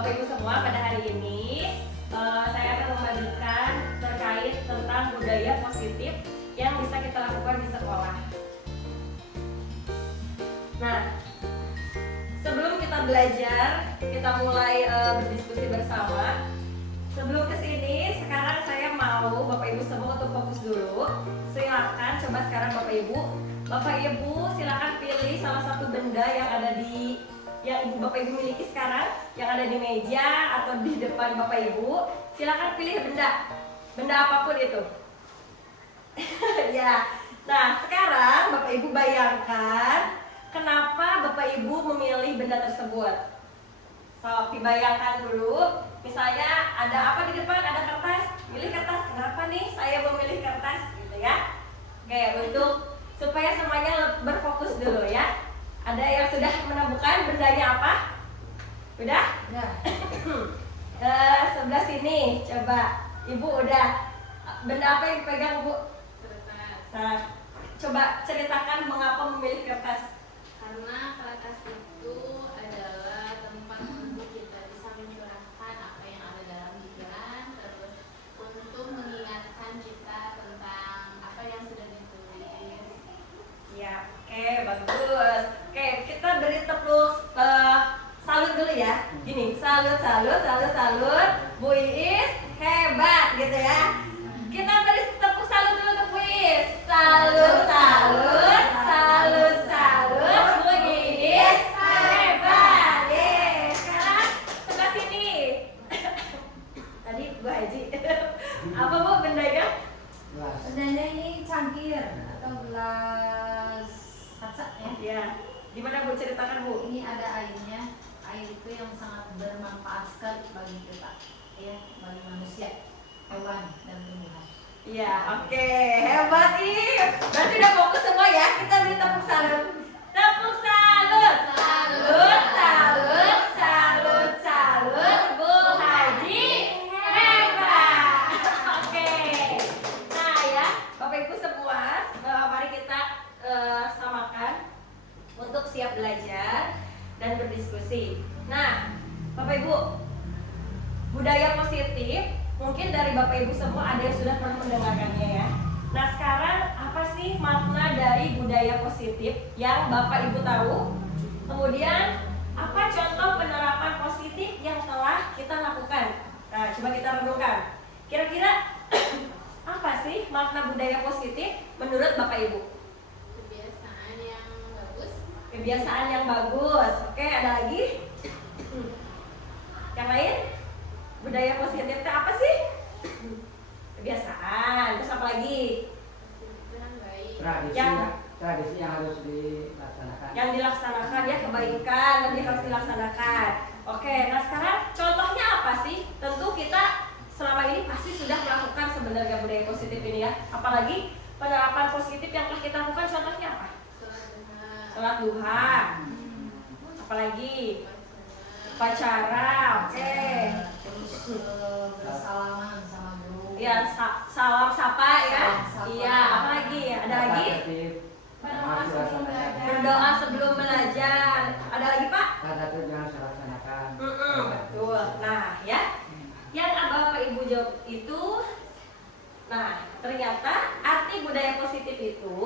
Bapak Ibu semua, pada hari ini saya akan membagikan terkait tentang budaya positif yang bisa kita lakukan di sekolah. Nah, sebelum kita belajar, kita mulai berdiskusi bersama. Sebelum kesini, sekarang saya mau Bapak Ibu semua untuk fokus dulu. Silakan coba sekarang Bapak Ibu silakan pilih salah satu benda yang ada di Bapak Ibu miliki sekarang, yang ada di meja atau di depan Bapak Ibu. Silakan pilih benda apapun itu. Ya. Nah, sekarang Bapak Ibu bayangkan kenapa Bapak Ibu memilih benda tersebut. So, dibayangkan dulu. Misalnya ada apa di depan? Ada kertas. Pilih kertas. Kenapa nih saya memilih kertas? Gitu ya. Oke, untuk supaya semuanya berfokus dulu ya. Ada yang sudah menemukan bendanya apa? Udah? Ya. Sebelah sini, coba. Ibu udah. Benda apa yang dipegang, Bu? Kertas. Nah, coba ceritakan mengapa memilih kertas. Karena kertas itu adalah tempat untuk kita bisa mencurahkan apa yang ada dalam pikiran, terus untuk mengingatkan kita tentang apa yang sudah ditulis. Ya, oke, bagus. Oke, kita beri tepuk salut dulu ya. Gini, salut. Bu Iis hebat gitu ya. Kita beri tepuk salut dulu untuk Bu Iis. Salut. Bu Iis hebat. Yeay. Sekarang sebelah sini. Tadi Bu Haji. Apa Bu bendanya? Bendanya ini cangkir atau gelas kaca ya. Ya. Gimana Bu, ceritakan Bu? Ini ada airnya. Air itu yang sangat bermanfaat sekali bagi kita, ya, bagi manusia, hewan dan tumbuhan. Iya, oke, hebat ih. Berarti udah fokus semua ya. Kita beri tepuk salut. Tepuk salut. Salut. Bu Haji hebat. Oke. Nah ya, Bapak Ibu semua, mari kita samakan untuk siap belajar dan berdiskusi. Nah, Bapak Ibu, budaya positif mungkin dari Bapak Ibu semua ada yang sudah pernah mendengarkannya ya. Nah, sekarang apa sih makna dari budaya positif yang Bapak Ibu tahu? Kemudian apa contoh penerapan positif yang telah kita lakukan? Nah, coba kita renungkan. Kira-kira apa sih makna budaya positif menurut Bapak Ibu? Kebiasaan yang bagus. Kebiasaan yang bagus. Oke, ada lagi? Yang lain? Budaya positif itu apa sih? Kebiasaan. Terus apa lagi? Yang baik. Tradisi yang harus dilaksanakan. Yang dilaksanakan ya, kebaikan dan yang harus dilaksanakan. Oke, nah sekarang contohnya apa sih? Tentu kita selama ini pasti sudah melakukan sebenarnya budaya positif ini ya. Apalagi penerapan positif yang telah kita lakukan, contohnya apa? Sholat duha. Apalagi? Upacara. Oke. Terus bersalaman sama guru. Ya, salam sapa ya. Salam sapa. Iya, apa lagi? Ada lagi? Berdoa sebelum belajar. Ada lagi, Pak? Tata tertib harus dilaksanakan. Betul. Nah, ya. Yang Bapak Ibu jawab itu, nah, ternyata arti budaya positif itu,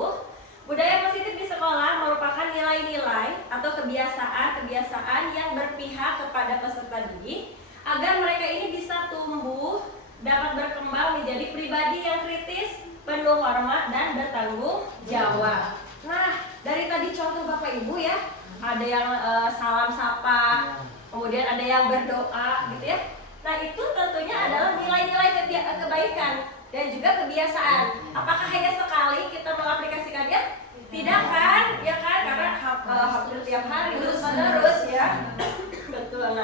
budaya positif di sekolah merupakan nilai-nilai atau kebiasaan-kebiasaan yang berpihak kepada peserta didik agar mereka ini bisa tumbuh, dapat berkembang menjadi pribadi yang kritis, penuh hormat dan bertanggung jawab. Nah, dari tadi contoh Bapak Ibu ya, ada yang salam sapa, kemudian ada yang berdoa gitu ya. Nah, itu tentunya adalah nilai-nilai kebaikan dan juga kebiasaan. Apakah hanya sekali kita mengaplikasikannya? Tidak kan? Ya kan? Karena hampir tiap hari terus ya. Betul.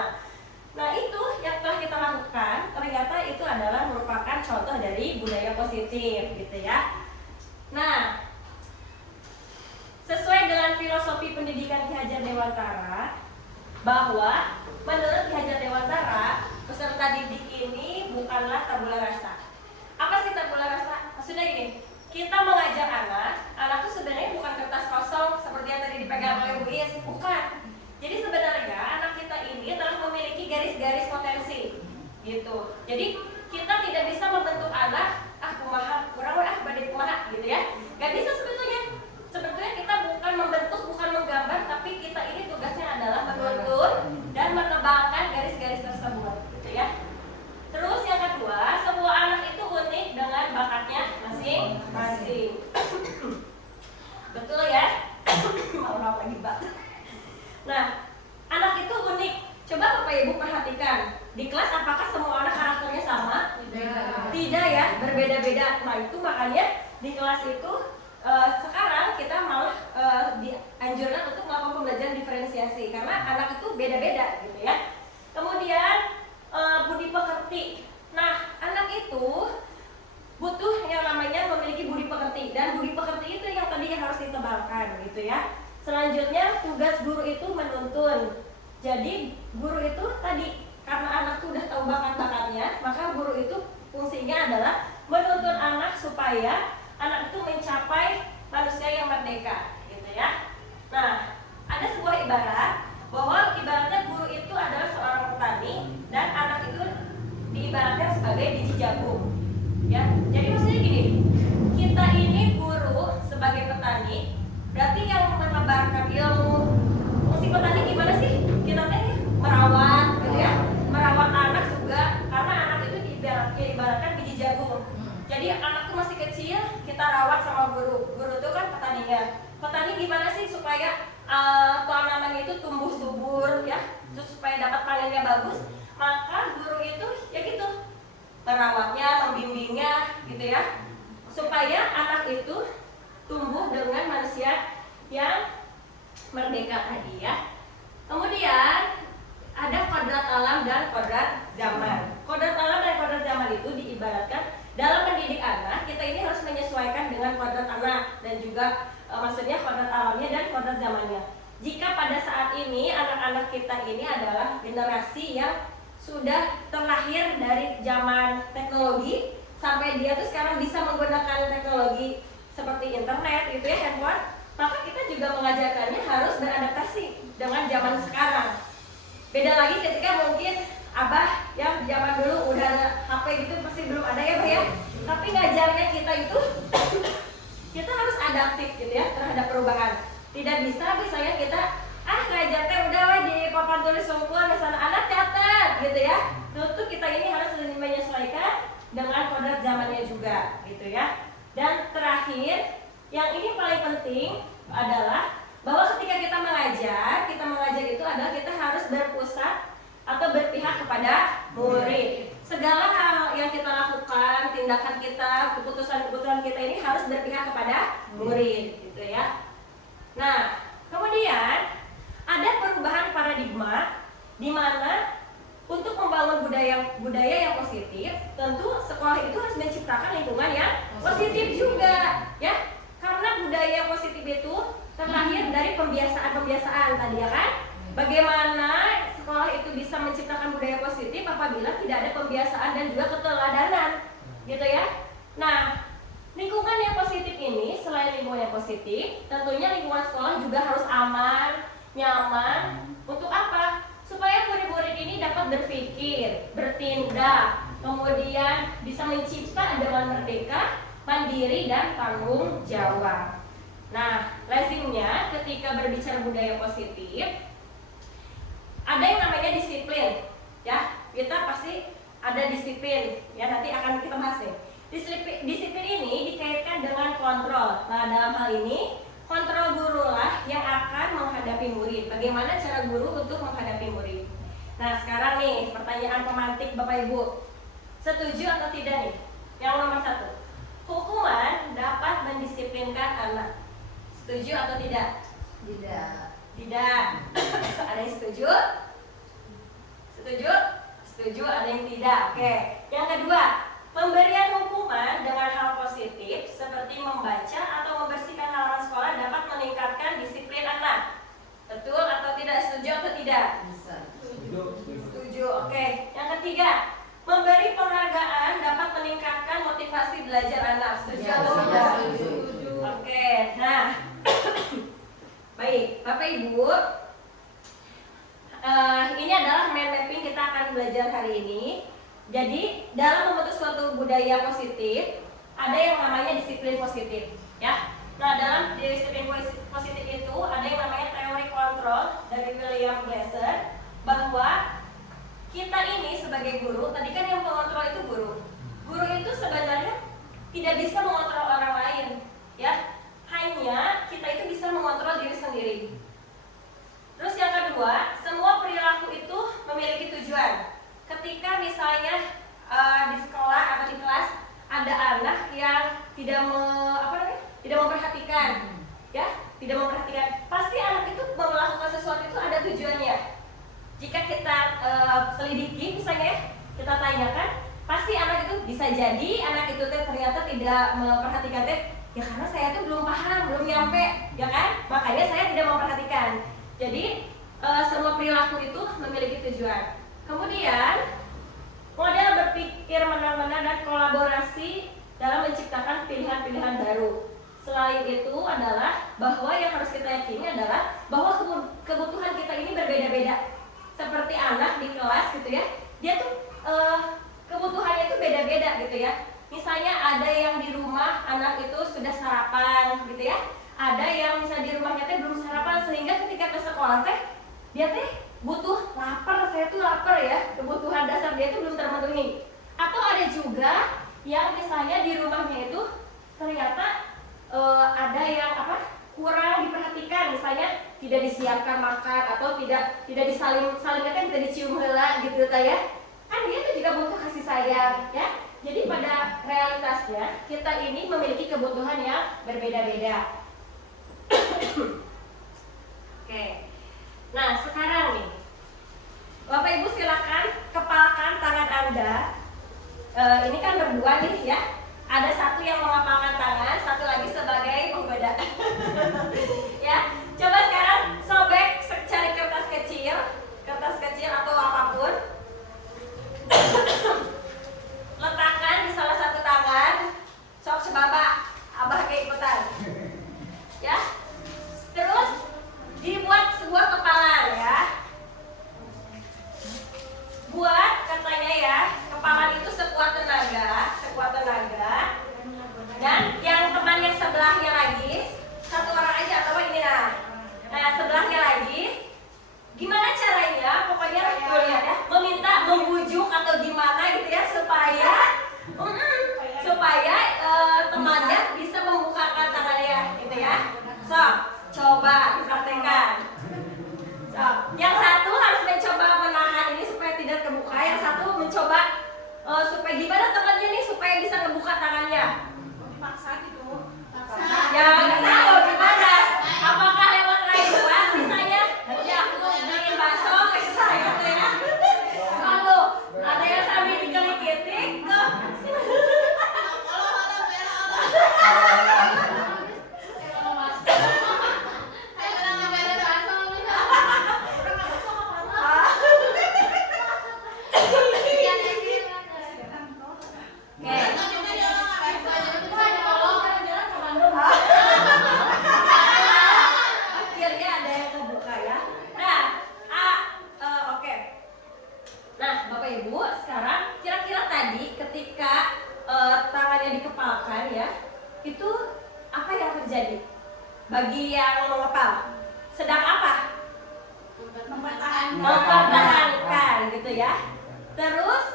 Nah, itu yang telah kita lakukan ternyata itu adalah merupakan contoh dari budaya positif gitu ya. Nah, sesuai dengan filosofi pendidikan Ki Hajar Dewantara, bahwa menurut Ki Hajar Dewantara, peserta didik ini bukanlah tabula rasa. Apa sih tabula rasa? Maksudnya gini, kita mengajar anak itu sebenarnya bukan kertas kosong seperti yang tadi dipegang oleh Bu Is, bukan. Jadi sebenarnya anak kita ini telah memiliki garis-garis gitu. Jadi kita tidak bisa membentuk anak kumaha kurang badai kumaha gitu ya, nggak bisa sebetulnya. Sebetulnya kita bukan membentuk, bukan menggambar, tapi kita ini tugasnya adalah menuntun dan menebangkan garis-garis tersebut gitu ya. Terus yang kedua, semua anak itu unik dengan bakatnya masing-masing. Betul ya? Maaf lagi Mbak. Nah, anak itu unik. Coba Bapak Ibu perhatikan, di kelas apakah semua anak karakternya sama? Tidak ya, berbeda-beda. Nah itu makanya di kelas itu sekarang kita malah dianjurkan untuk melakukan pembelajaran diferensiasi karena anak itu beda-beda gitu ya. Kemudian budi pekerti. Nah anak itu butuh yang namanya memiliki budi pekerti, dan budi pekerti itu yang tadi yang harus ditebalkan gitu ya. Selanjutnya tugas guru itu menuntun. Jadi guru itu tadi karena anak itu udah tahu bakat-bakatnya, maka guru itu fungsinya adalah menuntun anak supaya anak itu mencapai manusia yang merdeka gitu ya. Nah, ada sebuah ibarat bahwa ibaratnya guru itu adalah seorang petani dan anak itu diibaratkan sebagai biji jagung. Ya. Jadi maksudnya gini, kita ini guru sebagai petani, berarti yang menebarkan ilmu. Fungsi petani gimana sih? Kita teh merawat gitu ya. Merawat anak juga, karena anak itu diibaratkan biji jagung. Jadi anak tuh masih kecil, kita rawat sama guru. Guru itu kan petaninya. Petani gimana sih supaya tanaman itu tumbuh subur ya, terus supaya dapat panennya bagus. Maka guru itu ya gitu, merawatnya, membimbingnya gitu ya, supaya anak itu tumbuh dengan manusia yang merdeka tadi ya. Kemudian ada kodrat alam dan kodrat zaman. Kodrat alam dan kodrat zaman itu diibaratkan dalam mendidik anak, kita ini harus menyesuaikan dengan kodrat anak dan juga maksudnya kodrat alamnya dan kodrat zamannya. Jika pada saat ini anak-anak kita ini adalah generasi yang sudah terlahir dari zaman teknologi, sampai dia tuh sekarang bisa menggunakan teknologi seperti internet gitu ya, handphone, maka kita juga mengajarkannya harus beradaptasi dengan zaman sekarang. Beda lagi ketika mungkin Abah yang zaman dulu udah ada HP gitu, pasti belum ada ya Bah ya. Tapi ngajarnya kita itu kita harus adaptif gitu ya terhadap perubahan. Tidak bisa misalnya kita ngajarnya udah wah di papan tulis sungguh misalnya anak catat gitu ya. Tentu kita ini harus menyesuaikan dengan kodrat zamannya juga gitu ya. Dan terakhir, yang ini paling penting adalah bahwa ketika kita mengajar itu adalah kita harus berpusat atau berpihak kepada murid. Segala hal yang kita lakukan, tindakan kita, keputusan-keputusan kita ini harus berpihak kepada murid, gitu ya. Nah, kemudian ada perubahan paradigma di mana untuk membangun budaya yang positif, tentu sekolah itu harus menciptakan lingkungan yang positif juga, ya. Karena budaya yang positif itu terlahir dari pembiasaan-pembiasaan tadi ya kan? Bagaimana sekolah itu bisa menciptakan budaya positif apabila tidak ada pembiasaan dan juga keteladanan, gitu ya. Nah, lingkungan yang positif ini selain lingkungan yang positif, tentunya lingkungan sekolah juga harus aman, nyaman. Untuk apa? Supaya murid-murid ini dapat berpikir, bertindak, kemudian bisa mencipta dengan merdeka, mandiri dan tanggung jawab. Nah, lazimnya ketika berbicara budaya positif, ada yang namanya disiplin, ya. Kita pasti ada disiplin, ya. Nanti akan kita bahas nih. Disiplin ini dikaitkan dengan kontrol. Nah, dalam hal ini kontrol guru lah yang akan menghadapi murid. Bagaimana cara guru untuk menghadapi murid? Nah, sekarang nih pertanyaan pemantik Bapak Ibu. Setuju atau tidak nih? Yang nomor 1. Hukuman dapat mendisiplinkan anak. Setuju atau tidak? Tidak. Tidak. Ada yang setuju? Setuju? Setuju, ada yang tidak. Oke. Yang kedua, pemberian hukuman dengan hal positif seperti membaca atau membersihkan halaman sekolah dapat meningkatkan disiplin anak. Betul atau tidak? Setuju atau tidak? Bisa. Setuju. Oke. Yang ketiga, memberi penghargaan dapat meningkatkan motivasi belajar anak. Setuju atau tidak? Setuju. Oke. Nah, baik, Bapak Ibu, ini adalah mind mapping kita akan belajar hari ini. Jadi dalam membentuk suatu budaya positif ada yang namanya disiplin positif, ya. Nah, dalam disiplin positif itu ada yang namanya teori kontrol dari William Glasser, bahwa kita ini sebagai guru, tadi kan yang mengontrol itu guru. Guru itu sebenarnya tidak bisa mengontrol orang lain, ya. Hanya kita itu bisa mengontrol diri sendiri. Terus yang kedua, semua perilaku itu memiliki tujuan. Ketika misalnya di sekolah atau di kelas ada anak yang tidak memperhatikan, ya, tidak memperhatikan, pasti anak itu melakukan sesuatu itu ada tujuannya. Jika kita selidiki, misalnya kita tanyakan, pasti anak itu bisa jadi anak itu ternyata tidak memperhatikan ya karena saya tuh belum paham, belum nyampe, ya kan? Makanya saya tidak memperhatikan. Jadi semua perilaku itu memiliki tujuan. Kemudian model berpikir menang-menang dan kolaborasi dalam menciptakan pilihan-pilihan baru. Selain itu adalah bahwa yang harus kita yakini adalah bahwa kebutuhan kita ini berbeda-beda. Seperti anak di kelas gitu ya, dia tuh kebutuhannya itu beda-beda gitu ya. Misalnya ada yang di rumah anak itu sudah sarapan gitu ya. Ada yang misalnya di rumahnya teh belum sarapan, sehingga ketika ke sekolah teh dia teh butuh lapar, saya tuh lapar ya, kebutuhan dasar dia itu belum terpenuhi. Atau ada juga yang misalnya di rumahnya itu ternyata ada yang kurang diperhatikan, misalnya tidak disiapkan makan atau tidak salimnya kan tidak dicium heula gitu ya. Kan dia itu juga butuh kasih sayang ya. Jadi pada realitasnya kita ini memiliki kebutuhan yang berbeda-beda. Oke. Nah, sekarang nih Bapak Ibu silakan kepalkan tangan Anda. Ini kan berdua nih ya. Ada satu yang mengepalkan tangan, satu lagi sebagai penggoda. Ya, coba sekarang sobek, cari kertas kecil atau apapun. Letakkan di salah satu tangan. Sok sebaba, abah keikutan. Ya. Terus dibuat sebuah kepalan ya. Buat katanya ya, kepalan itu sekuat tenaga. Dan yang teman yang sebelahnya lagi, satu orang aja atau ini nah sebelahnya lagi, gimana caranya? Pokoknya lihat ya, membujuk atau gimana gitu ya supaya temannya bisa membukakan tangannya gitu ya. So, coba dipraktekkan. So, yang satu harus mencoba menahan ini supaya tidak terbuka, yang satu mencoba supaya gimana temannya nih supaya bisa membuka tangannya. Paksa gitu. Ya nggak tahu gimana. Apakah lewat rayuan misalnya? Ya aku beliin bakso ke saya gitu ya. Lalu ada yang sambil dikelikitin ke. Akhirnya ada yang kebuka ya. Nah, oke. Nah, Bapak Ibu, sekarang kira-kira tadi ketika tangannya dikepalkan ya, itu apa yang terjadi? Bagi yang mengepal, sedang apa? Mempertahankan gitu ya. Terus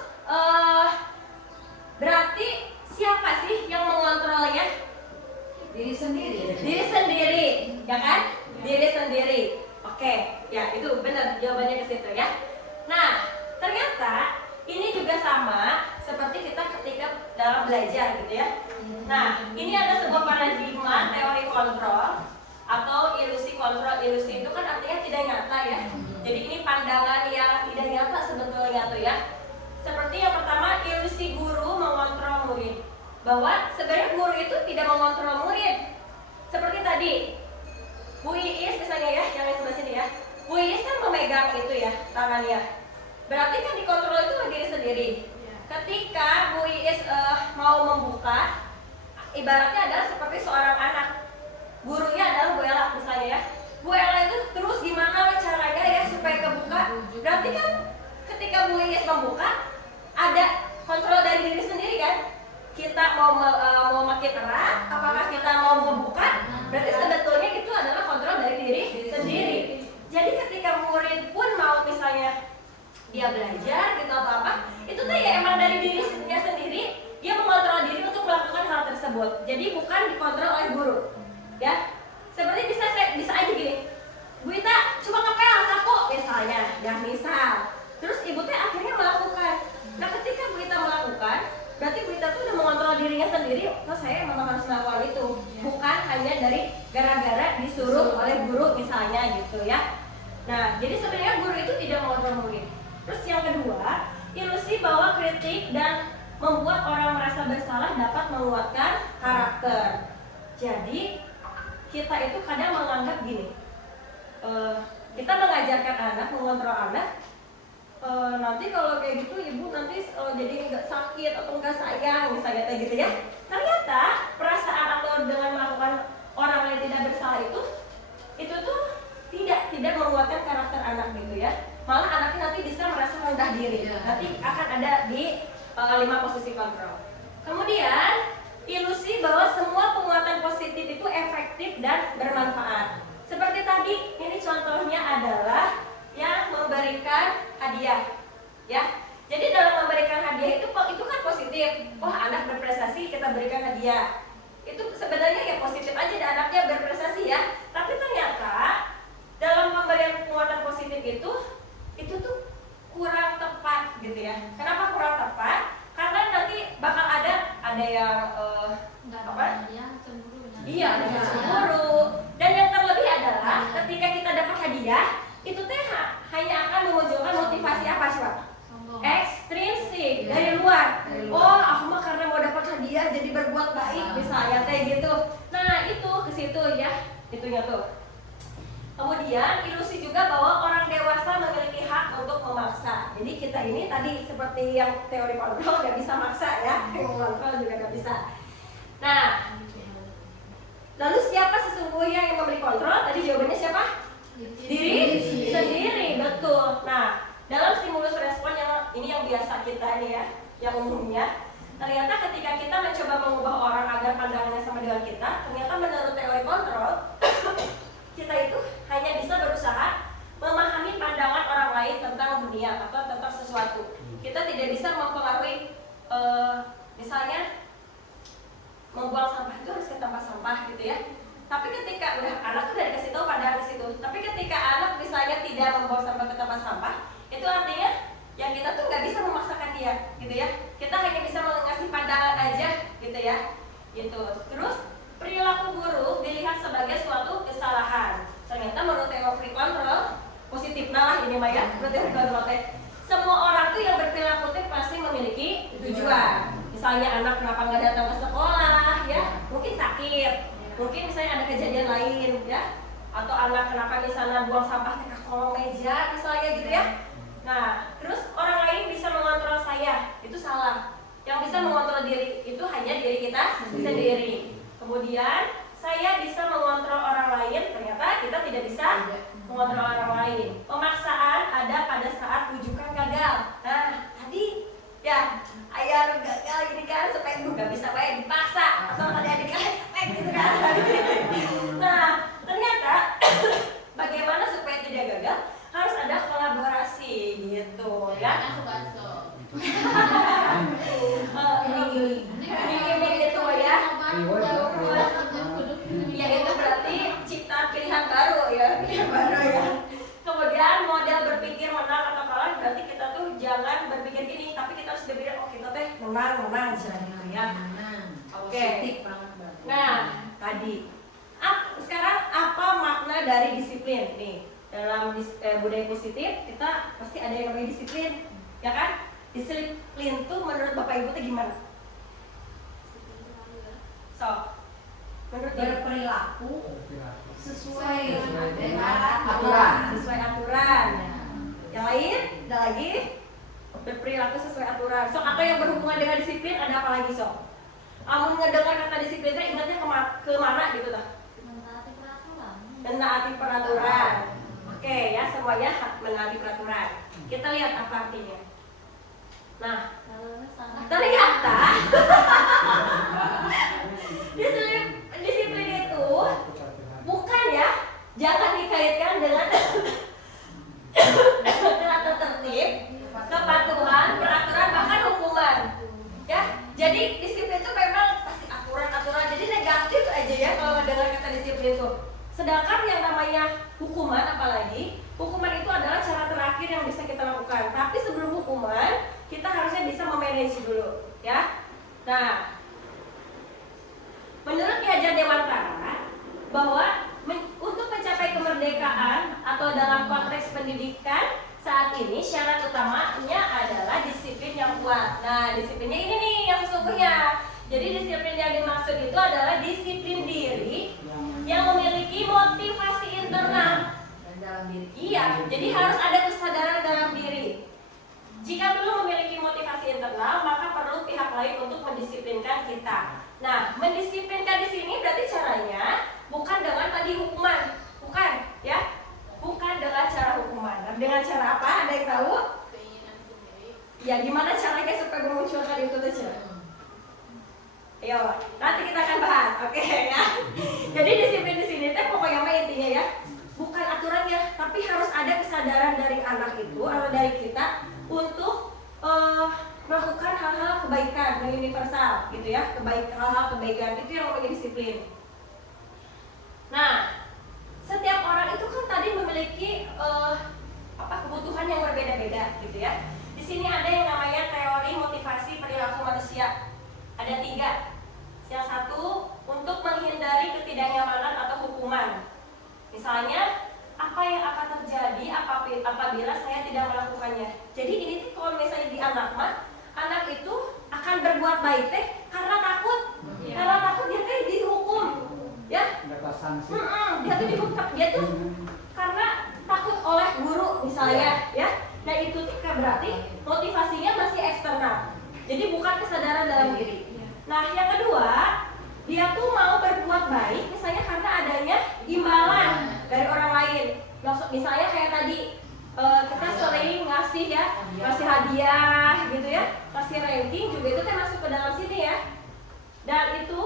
berarti siapa sih yang mengontrolnya? Diri sendiri. Diri sendiri, ya kan? Diri sendiri. Oke, ya itu benar jawabannya ke situ ya. Nah, ternyata ini juga sama seperti kita ketika dalam belajar gitu ya. Nah, ini ada sebuah paradigma teori kontrol atau ilusi kontrol. Ilusi itu kan artinya tidak nyata ya. Jadi ini pandangan yang tidak nyata sebetulnya tuh ya. Seperti yang pertama, ilusi guru mengontrol murid. Bahwa sebenarnya guru itu tidak mengontrol murid. Seperti tadi, Bu Iis misalnya ya, yang di sebelah sini ya. Bu Iis kan memegang itu ya, tangannya. Berarti kan dikontrol itu diri sendiri. Ketika Bu Iis mau membuka, ibaratnya adalah seperti seorang anak. Gurunya adalah Bu Ella misalnya ya. Bu Ella itu terus gimana caranya ya supaya kebuka. Berarti kan ketika Bu Iis membuka, ada kontrol dari diri sendiri kan. Kita mau makin erat, apakah kita mau membuka? Berarti sebetulnya itu adalah kontrol dari diri sendiri. Jadi ketika murid pun mau misalnya dia belajar gitu atau apa, itu tuh ya emang dari dirinya sendiri, dia mengontrol diri untuk melakukan hal tersebut. Jadi bukan dikontrol oleh guru, ya. Seperti bisa aja gini, Bu Ita coba ngepel sapu misalnya, ya misal. Terus ibu teh akhirnya melakukan. Nah ketika Bu Ita melakukan, berarti Bu Ita tuh udah mengontrol dirinya sendiri. Oh saya memang harus melakukan itu, bukan hanya dari gara-gara disuruh oleh guru misalnya gitu ya. Nah jadi sebenarnya guru itu tidak mengontrol murid. Terus yang kedua, ilusi bahwa kritik dan membuat orang merasa bersalah dapat menguatkan karakter. Jadi kita itu kadang menganggap gini, kita mengajarkan anak, mengontrol anak, nanti kalau kayak gitu ibu nanti jadi nggak sakit atau nggak sayang misalnya kayak gitu ya. Ternyata perasaan atau dengan melakukan orang lain tidak bersalah itu tuh tidak menguatkan karakter anak gitu ya. Malah anaknya nanti bisa merasa rendah diri. Nanti akan ada di 5 posisi kontrol. Kemudian ilusi bahwa semua penguatan positif itu efektif dan bermanfaat. Seperti tadi, ini contohnya adalah yang memberikan hadiah, ya. Jadi dalam memberikan hadiah itu kan positif. Wah anak berprestasi kita berikan hadiah. Itu sebenarnya ya positif aja dan anaknya berprestasi ya. Tapi ternyata dalam pemberian penguatan positif itu tuh kurang tepat gitu ya. Kenapa kurang tepat? Karena nanti bakal ada yang Iya, ada yang cemburu. Dan yang terlebih adalah ketika kita dapat hadiah, itu teh hanya akan memunculkan motivasi apa coba? Ekstrinsik dari luar. Oh, aku mah karena mau dapat hadiah jadi berbuat baik misalnya kayak gitu. Nah, itu ke situ ya. Itunya tuh. Kemudian ilusi juga bahwa orang dewasa memiliki hak untuk memaksa. Jadi kita ini tadi seperti yang teori kontrol nggak bisa maksa ya, kontrol juga nggak bisa. Nah, lalu siapa sesungguhnya yang memberi kontrol? Tadi jawabannya siapa? Diri sendiri, betul. Nah, dalam stimulus respon yang biasa kita nih ya, yang umumnya, ternyata ketika kita mencoba mengubah orang agar pandangannya sama dengan kita, ternyata menurut teori kontrol kita itu hanya bisa berusaha memahami pandangan orang lain tentang dunia atau tentang sesuatu. Kita tidak bisa mempengaruhi, misalnya membuang sampah itu harus ke tempat sampah gitu ya. Tapi ketika udah anak tuh udah dikasih tahu pandangan di situ. Tapi ketika anak misalnya tidak membawa sampah ke tempat sampah, itu artinya yang kita tuh nggak bisa memaksakan dia, gitu ya. Kita hanya bisa mengasih pandangan aja, gitu ya. Gitu. Terus perilaku buruk dilihat sebagai suatu kesalahan. Ternyata menurut teori kontrol positif lah ini Maya, menurut teori kontrol semua orang tuh yang berperilaku pasti memiliki tujuan. Misalnya anak kenapa nggak datang ke sekolah, ya mungkin sakit, mungkin misalnya ada kejadian lain, ya, atau anak kenapa misalnya buang sampah ke kolong meja, misalnya gitu ya. Nah, terus orang lain bisa mengontrol saya, itu salah. Yang bisa mengontrol diri itu hanya diri kita sendiri. Kemudian saya bisa mengontrol orang lain, ternyata kita tidak bisa mengontrol orang lain. Pemaksaan ada pada saat rujukan gagal. Nah, tadi ya ayah gagal ini kan supaya ibu nggak bisa bayar dipaksa atau tadi adik kalian gitu kan. Nah, ternyata bagaimana supaya tidak gagal harus ada kolaborasi gitu ya. Aku bakso. Ini gitu ya. Ya itu berarti ciptaan pilihan baru ya, pilihan baru ya. Kemudian model berpikir menang atau kalah berarti kita tuh jangan berpikir gini, tapi kita harus berpikir oh kita teh menang gitu ya. Oke. Nah tadi sekarang apa makna dari disiplin nih? Dalam budaya positif kita pasti ada yang namanya disiplin, ya kan? Disiplin tuh menurut bapak ibu tuh gimana? So, menurut berperilaku sesuai dengan aturan. Sesuai aturan. Yang lain, ada lagi berperilaku sesuai aturan. So, atau yang berhubungan dengan disiplin ada apa lagi so? Kamu ngedengar kata disiplin itu ingatnya ke mana gitu dah? Menaati peraturan. Oke ya, semuanya menaati peraturan. Kita lihat apa artinya. Nah, Kalau salah. ternyata disiplin itu bukan ya, jangan dikaitkan dengan dengan tertib, kepatuhan, peraturan, bahkan hukuman. Ya, jadi disiplin itu memang pasti aturan-aturan. Jadi negatif aja ya kalau dengar kata disiplin itu. Sedangkan yang namanya hukuman, apalagi hukuman itu adalah cara terakhir yang bisa kita lakukan. Tapi sebelum hukuman, kita harusnya bisa memanage dulu, ya. Nah, menurut Ki Hajar Dewantara bahwa untuk mencapai kemerdekaan atau dalam konteks pendidikan saat ini syarat utamanya adalah disiplin yang kuat. Nah, disiplinnya ini nih yang sesungguhnya. Jadi disiplin yang dimaksud itu adalah disiplin diri yang memiliki motivasi internal. Dan dalam diri. Iya, jadi harus ada kesadaran dalam diri. Jika belum memiliki motivasi internal, maka perlu pihak lain untuk mendisiplinkan kita. Nah, mendisiplinkan di sini berarti caranya bukan dengan tadi hukuman, bukan, ya, bukan dengan cara hukuman. Dengan cara apa? Ada yang tahu? Keinginan sendiri. Ya, gimana caranya supaya memunculkan itu saja? Ayo, nanti kita akan bahas, oke ya. Jadi disiplin di sini teh pokoknya mah intinya ya, bukan aturannya, tapi harus ada kesadaran dari anak itu atau dari kita untuk melakukan hal-hal kebaikan yang universal gitu ya, hal-hal kebaikan itu yang namanya disiplin. Nah, setiap orang itu kan tadi memiliki kebutuhan yang berbeda-beda gitu ya. Di sini ada yang namanya teori motivasi perilaku manusia. Ada 3. Yang satu, untuk menghindari ketidaknyamanan atau hukuman. Misalnya, apa yang akan terjadi apabila saya tidak melakukannya. Jadi ini tuh kalau misalnya di anak mah, anak itu akan berbuat baik teh karena takut. Karena takut dia teh dihukum. Ya? Dapat sanksi. Dia tuh dihukum, dia tuh karena takut oleh guru misalnya, ya. Nah itu tuh berarti motivasinya masih eksternal. Jadi bukan kesadaran dalam diri. Nah yang kedua, dia tuh mau berbuat baik misalnya karena adanya imbalan dari orang lain. Misalnya kayak tadi kita sering ngasih ya, ngasih hadiah gitu ya, ngasih ranking juga itu kan masuk ke dalam sini ya. Dan itu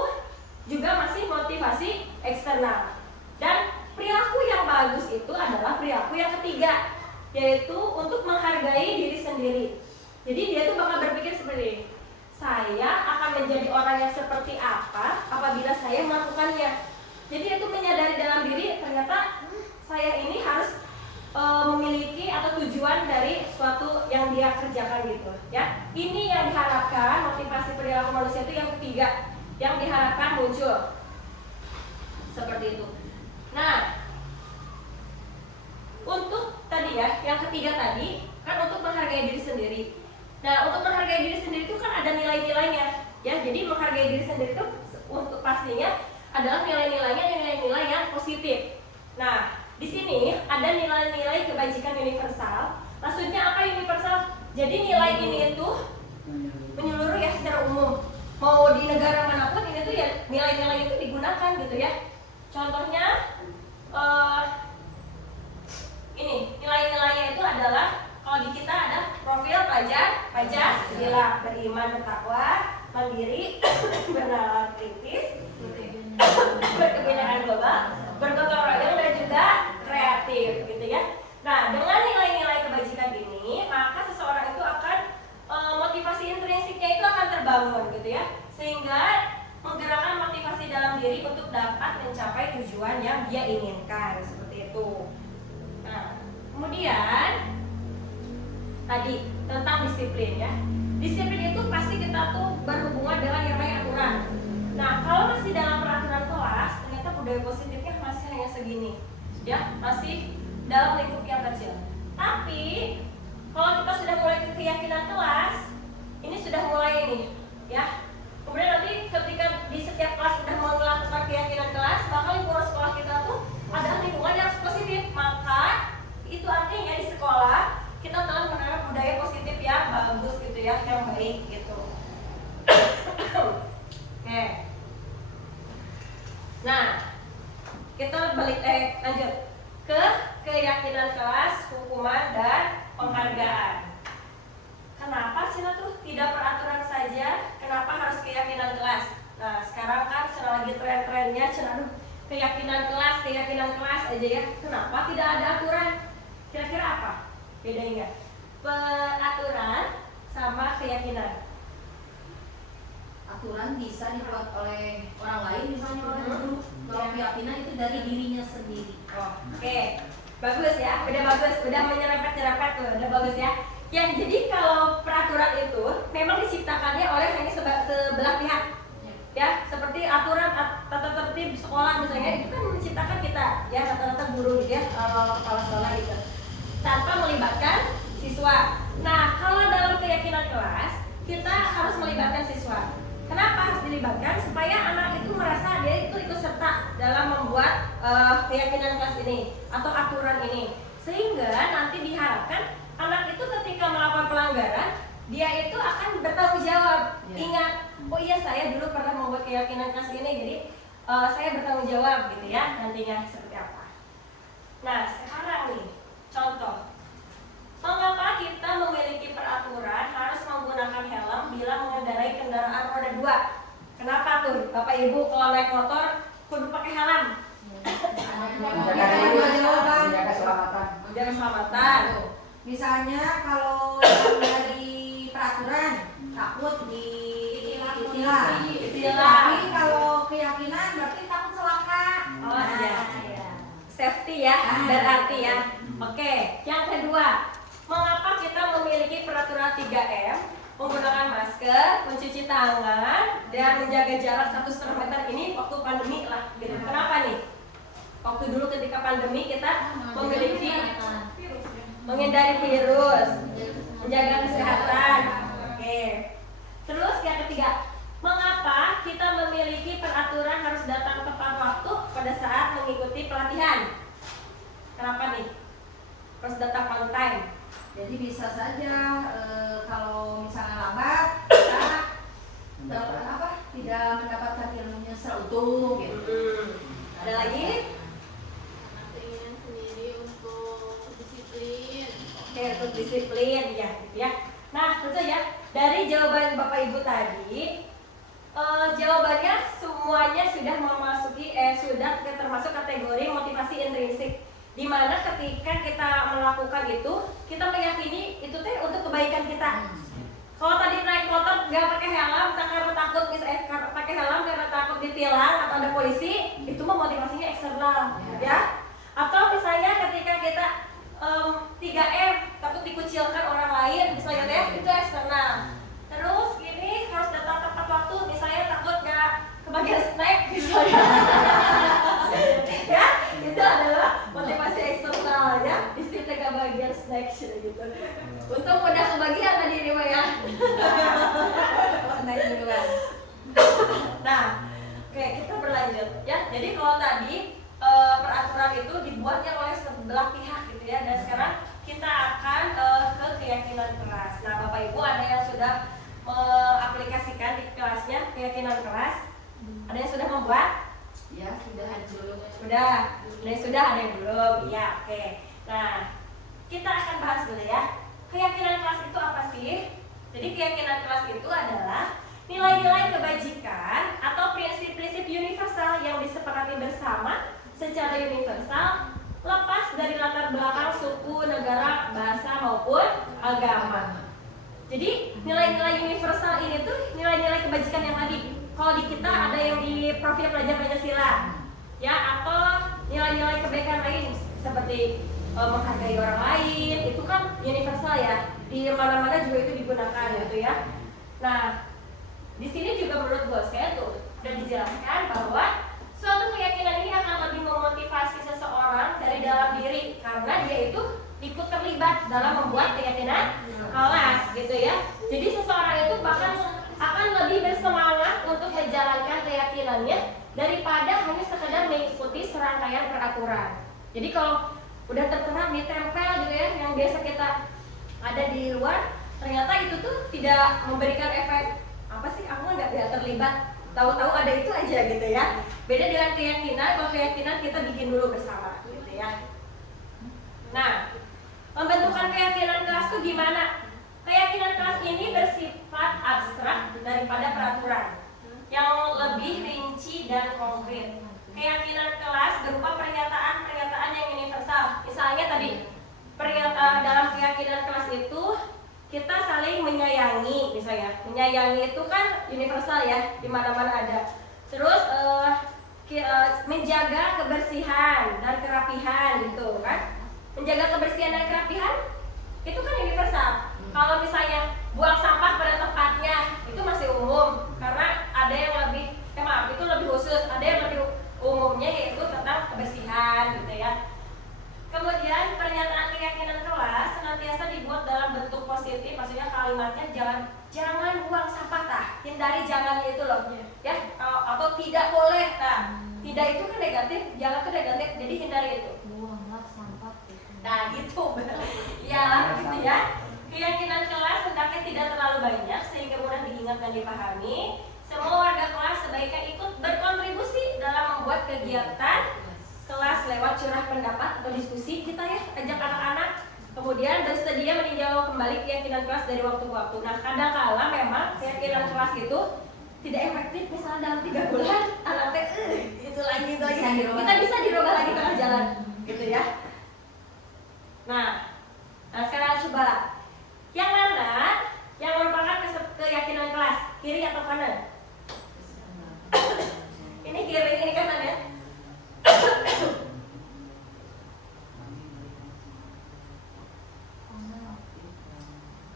juga masih motivasi eksternal. Dan perilaku yang bagus itu adalah perilaku yang ketiga, yaitu untuk menghargai diri sendiri. Jadi dia tuh bakal berpikir seperti ini, saya akan menjadi orang yang seperti apa apabila saya melakukannya. Jadi itu menyadari dalam diri ternyata saya ini harus memiliki atau tujuan dari suatu yang dia kerjakan gitu ya. Ini yang diharapkan motivasi perilaku manusia itu yang ketiga yang diharapkan muncul seperti itu. Nah, untuk tadi ya yang ketiga tadi kan untuk menghargai diri sendiri. Nah, untuk menghargai diri sendiri itu kan ada nilai-nilainya ya. Jadi menghargai diri sendiri itu untuk pastinya adalah nilai-nilainya nilai-nilai yang positif. Nah, di sini ada nilai-nilai kebajikan universal. Maksudnya apa universal? Jadi nilai ini itu menyeluruh ya secara umum. Mau di negara manapun ini tuh ya nilai-nilai itu digunakan gitu ya. Contohnya ini nilai-nilainya itu adalah kalau di kita ada profil Pancasila, beriman, bertakwa, mandiri, bernalar kritis, berkebinekaan global, bergotong royong dan juga kreatif gitu ya. Nah, dengan nilai-nilai kebajikan ini, maka seseorang itu akan motivasi intrinsiknya itu akan terbangun gitu ya. Sehingga menggerakkan motivasi dalam diri untuk dapat mencapai tujuan yang dia inginkan seperti itu. Nah, kemudian tadi tentang disiplin ya. Disiplin itu pasti kita tuh berhubungan dengan yang namanya aturan. Nah, kalau masih dalam peraturan kelas, ternyata budaya positifnya masih hanya segini, ya, masih dalam lingkup yang kecil. Tapi kalau kita sudah mulai ke keyakinan kelas, ini sudah mulai nih, ya. Kemudian nanti ketika di setiap kelas sudah mau melakukan keyakinan kelas, maka lingkungan sekolah kita tuh adalah lingkungan yang positif. Maka itu artinya di sekolah kita telah menanam budaya positif yang bagus gitu ya, yang baik gitu. Oke. Nah, kita lanjut ke keyakinan kelas, hukuman dan penghargaan. Kenapa sih tuh keyakinan kelas aja ya. Kenapa tidak ada aturan? Kira-kira apa bedanya? Peraturan sama keyakinan. Aturan bisa dibuat oleh orang lain, misalnya oleh guru. Kalau keyakinan itu dari dirinya sendiri. Oke, bagus ya, udah bagus, udah menyerempet-nyerempet tuh, udah bagus ya. Yang jadi kalau peraturan itu memang diciptakannya oleh hanya sebelah pihak, ya, seperti aturan tata tertib sekolah misalnya itu kan menciptakan kita, ya, rata-rata guru gitu ya, kepala sekolah gitu, tanpa melibatkan siswa. Nah, kalau dalam keyakinan kelas kita harus melibatkan siswa. Kenapa harus dilibatkan? Supaya anak itu merasa dia itu ikut serta dalam membuat keyakinan kelas ini atau aturan ini, sehingga nanti diharapkan anak itu ketika melakukan pelanggaran dia itu akan bertanggung jawab. Ingat, oh iya saya dulu pernah membuat keyakinan kelas ini, jadi saya bertanggung jawab gitu ya nantinya seperti apa. Nah sekarang nih contoh, mengapa kita memiliki peraturan harus menggunakan helm bila mengendarai kendaraan roda 2? Kenapa tuh Bapak Ibu kalau naik motor kudu pakai helm? Menjaga keselamatan. Menjaga keselamatan. Misalnya kalau dari peraturan takut ditilang. Tapi kalau keyakinan berarti takut celaka. Oh iya. Safety ya, berarti ya. Oke, yang kedua, mengapa kita memiliki peraturan 3M? Menggunakan masker, mencuci tangan, dan menjaga jarak 1,5 meter ini waktu pandemi lah. Gitu. Kenapa nih? Waktu dulu ketika pandemi kita memiliki menghindari virus, menjaga kesehatan. Oke. Terus yang ketiga, mengapa kita memiliki peraturan harus datang tepat waktu pada saat mengikuti pelatihan? Kenapa nih? Harus datang on time. Jadi bisa saja kalau misalnya lambat kita tidak mendapatkan ilmunya seutuh gitu. Ada lagi? Keinginan sendiri untuk disiplin. Oke, untuk disiplin ya, gitu ya. Nah, tentu ya dari jawaban Bapak Ibu tadi, jawabannya semuanya sudah memasuki sudah termasuk kategori motivasi intrinsik. Di mana ketika kita melakukan itu, kita meyakini itu teh untuk kebaikan kita. Kalau tadi naik motor nggak pakai helm karena takut misalnya pakai helm karena takut ditilang atau ada polisi, itu mah motivasinya eksternal, ya. Atau misalnya ketika kita 3M takut dikucilkan orang lain, misalnya teh itu eksternal. Terus ini harus datang tepat waktu, misalnya takut nggak kebagian snack, misalnya. Ya, itu adalah motivasi eksternal ya. Istri tega bagian snack gitu. Untung udah kebagian tadi ini Maya ya. Naik duluan. Nah, oke kita berlanjut ya. Jadi kalau tadi peraturan itu dibuatnya oleh sebelah pihak gitu ya. Dan sekarang kita akan ke keyakinan kelas. Nah, Bapak Ibu ada yang sudah mengaplikasikan di kelasnya keyakinan kelas? Ada yang sudah membuat? Ya, sudah dulu. Sudah, ada yang belum? Ya, oke. Nah, kita akan bahas dulu ya. Keyakinan kelas itu apa sih? Jadi keyakinan kelas itu adalah nilai-nilai kebajikan atau prinsip-prinsip universal yang disepakati bersama secara universal, lepas dari latar belakang suku, negara, bahasa maupun agama. Jadi nilai-nilai universal ini tuh nilai-nilai kebajikan yang tadi. Kalau di kita ada yang di profil pelajar Pancasila, ya, atau nilai-nilai kebaikan lain seperti menghargai orang lain, itu kan universal ya, di mana-mana juga itu digunakan gitu ya. Nah, di sini juga menurut bos saya tuh udah dijelaskan bahwa suatu keyakinan ini akan lebih memotivasi seseorang dari dalam diri karena dia itu ikut terlibat dalam membuat keyakinan kelas gitu ya. Jadi seseorang itu bahkan akan lebih bersemangat untuk menjalankan keyakinannya daripada hanya sekedar mengikuti serangkaian peraturan. Jadi kalau udah tertera ditempel gitu ya, yang biasa kita ada di luar, ternyata itu tuh tidak memberikan efek apa sih, aku nggak terlibat, tahu-tahu ada itu aja gitu ya. Beda dengan keyakinan, kalau keyakinan kita bikin dulu bersama gitu ya. Nah, pembentukan keyakinan kelas itu gimana? Keyakinan kelas ini bersifat abstrak daripada peraturan yang lebih rinci dan konkret. keyakinan kelas berupa pernyataan-pernyataan yang universal. Misalnya tadi pernyataan dalam keyakinan kelas itu kita saling menyayangi, misalnya menyayangi itu kan universal ya, di mana-mana ada. Terus menjaga kebersihan dan kerapihan gitu kan. Menjaga kebersihan dan kerapihan itu kan universal. Kalau misalnya buang sampah pada tempatnya itu masih umum karena ada yang lebih itu lebih khusus, ada yang lebih umumnya yaitu tentang kebersihan gitu ya. Kemudian pernyataan keyakinan kelas senantiasa dibuat dalam bentuk positif, maksudnya kalimatnya jangan buang sampah tah, hindari jangannya itu loh ya, atau tidak boleh. Nah, tidak itu kan negatif, jangan itu negatif, jadi hindari itu. Buanglah sampah. Nah gitu, ya gitu ya. Keyakinan kelas hendaknya tidak terlalu banyak sehingga mudah diingat dan dipahami. Semua warga kelas sebaiknya ikut berkontribusi dalam membuat kegiatan kelas lewat curah pendapat atau diskusi kita ya, ajak anak-anak. Kemudian bersedia meninjau kembali keyakinan kelas dari waktu ke waktu. Nah kadang-kala memang keyakinan kelas itu tidak efektif, misalnya dalam 3 bulan anak itu lagi kita bisa dirubah lagi tengah jalan gitu ya. Nah sekarang coba yang mana yang merupakan keyakinan kelas, kiri atau kanan? Ini kiri, ini kanan ya.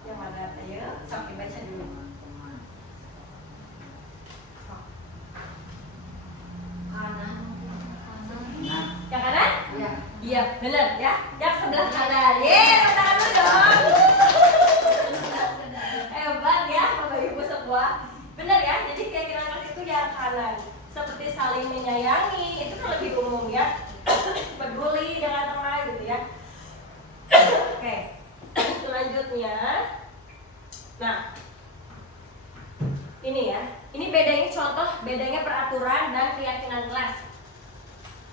Yang mana? Ayo, sok dibaca dulu. Kanan. Yang kanan? Iya. Iya, benar ya. Yang sebelah kanan. Tangan dulu dong. Hebat ya, Bapak Ibu semua. Benar ya. Jadi keyakinan kelas itu yang kanan. Seperti saling menyayangi, itu kan lebih umum ya. Peduli dengan teman gitu ya. Oke. Selanjutnya. Nah. Ini ya. Ini bedanya contoh bedanya peraturan dan keyakinan kelas.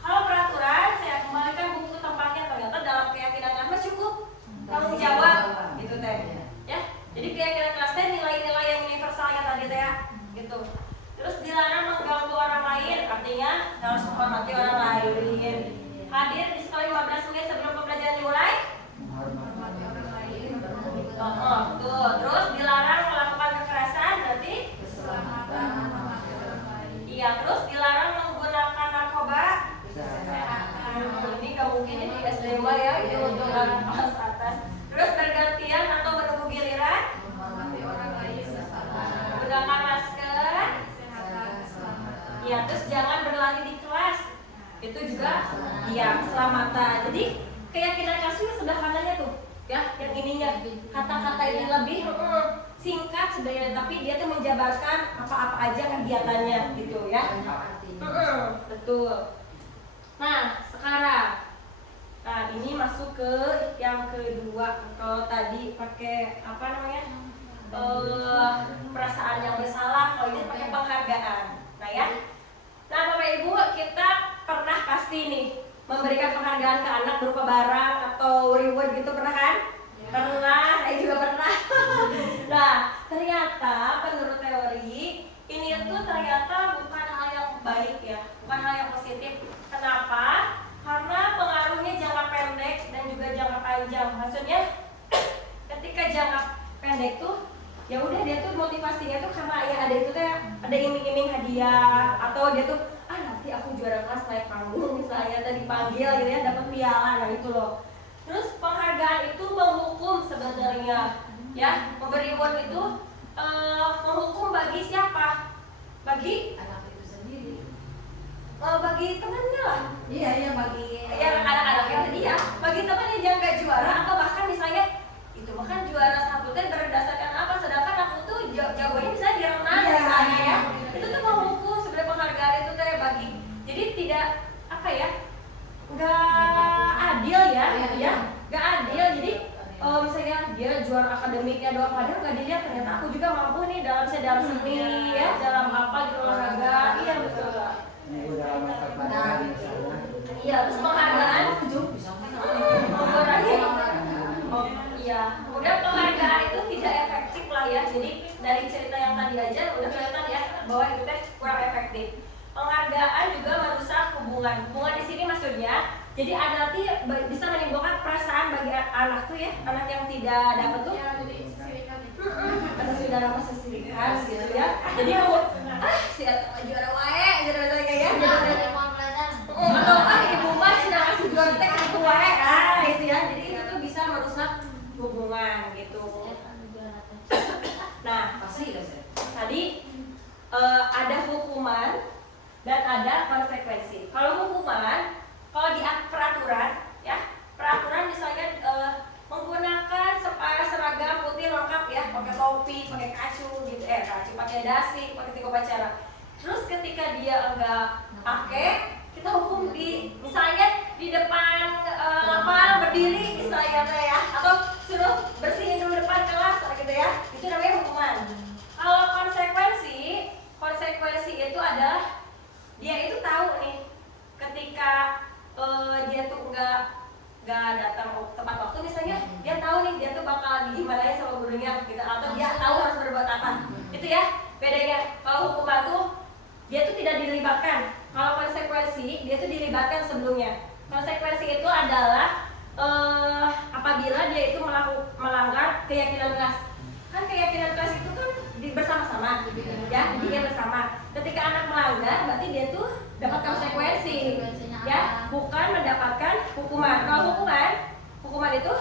Kalau peraturan, saya kembalikan buku ke tempatnya, ternyata dalam keyakinan kelas cukup tanggung jawab gitu teh. Ya. Jadi keyakinan kelas teh nilai-nilai yang universal yang tadi teh gitu. Terus dilarang mengganggu orang lain, artinya harus menghormati orang lain. Hadir di sekolah 15 menit sebelum pembelajaran dimulai. Tuh. Terus dilarang melakukan kekerasan, berarti iya. Terus dilarang menggunakan narkoba. Ini nggak mungkin di SMA ya, ini untuk anak kelas atas. Terus bergantian atau menunggu giliran. Gunakan masker. Ya, terus jangan berlari di kelas. Itu juga iya, keselamatan. Jadi keyakinan kelas itu sebelah kanannya tuh, ya, yang ininya. Kata-kata ini lebih singkat sebenarnya, tapi dia tuh menjabarkan apa-apa aja kegiatannya gitu ya. Betul. Nah, sekarang ini masuk ke yang kedua. Kalau tadi pakai apa namanya? Perasaan yang bersalah, kalau ini pakai penghargaan. Nah ya. Nah, Bapak Ibu, kita pernah pasti nih memberikan penghargaan ke anak berupa barang atau reward gitu, pernah kan? Ya. Pernah, saya juga pernah. Nah, ternyata menurut teori ini tuh ternyata bukan hal yang baik ya, bukan hal yang positif. Kenapa? Karena pengaruhnya jangka pendek dan juga jangka panjang. Maksudnya ketika jangka pendek tuh ya udah dia tuh motivasinya tuh karena ya ada itu teh, ada iming-iming hadiah, atau dia tuh nanti aku juara kelas naik panggung misalnya, tadi dipanggil gitu ya, dapat piala, nah itu loh. Terus penghargaan itu menghukum sebenarnya ya, memberi reward itu menghukum bagi siapa? Bagi Anak itu sendiri. bagi temannya lah. Iya, bagi yang anak-anaknya tadi ya, bagi teman yang nggak juara, atau bahkan misalnya itu bahkan juara satu teh berdasarkan apa, sedangkan aku tuh jagonya misalnya di renang misalnya ya, itu tuh menghukum sebenarnya penghargaan itu teh bagi. Jadi tidak apa ya, nggak adil ya, nggak adil. Jadi misalnya dia juara akademiknya doang, padahal nggak dilihat ternyata aku juga mampu nih dalam seni ya, dalam apa gitu, olahraga. Iya betul. Iya, terus penghargaan mengurangi. Iya, udah penghargaan itu tidak efektif lah ya. Jadi dari cerita yang tadi aja udah kelihatan ya bahwa itu teh kurang efektif. Penghargaan juga merusak hubungan. Hubungan di sini maksudnya, jadi ada nanti bisa menimbulkan perasaan bagi anak tuh ya, anak yang tidak dapat tuh. Ya, jadi sisirikan ya. Kata saudara mah sesirikan gitu ya. Jadi kamu si Eta juara wae gitu kayak ya. Ada mau pelajaran. Atau ibu mah sudah kasih juara teh aku wae gitu ya. Jadi itu tuh bisa merusak hubungan gitu. Nah, Pasti ya saya. tadi ada hukuman dan ada konsekuensi. Kalau hukuman, kalau di peraturan ya, peraturan misalnya menggunakan seragam putih lengkap ya, pakai topi, pakai kacu gitu, kacu, pakai dasi, pakai tiko pacara. Terus ketika dia enggak pakai, kita hukum di misalnya di depan lapang berdiri misalnya ya, atau suruh bersihin dulu depan kelas gitu ya. Itu namanya hukuman. Kalau konsekuensi itu adalah dia itu tahu nih ketika dia tuh nggak datang tepat waktu misalnya, dia tahu nih dia tuh bakal digimanain sama gurunya gitu, atau dia tahu harus berbuat apa. Itu ya bedanya. Kalau hukuman tuh dia tuh tidak dilibatkan. Kalau konsekuensi dia tuh dilibatkan sebelumnya. Konsekuensi itu adalah apabila dia itu melanggar keyakinan kelas. Kan keyakinan kelas itu kan bersama-sama ya, dia bersama. Ketika anak melanggar berarti dia tuh dapat konsekuensi ya, bukan mendapatkan hukuman. Kalau hukuman itu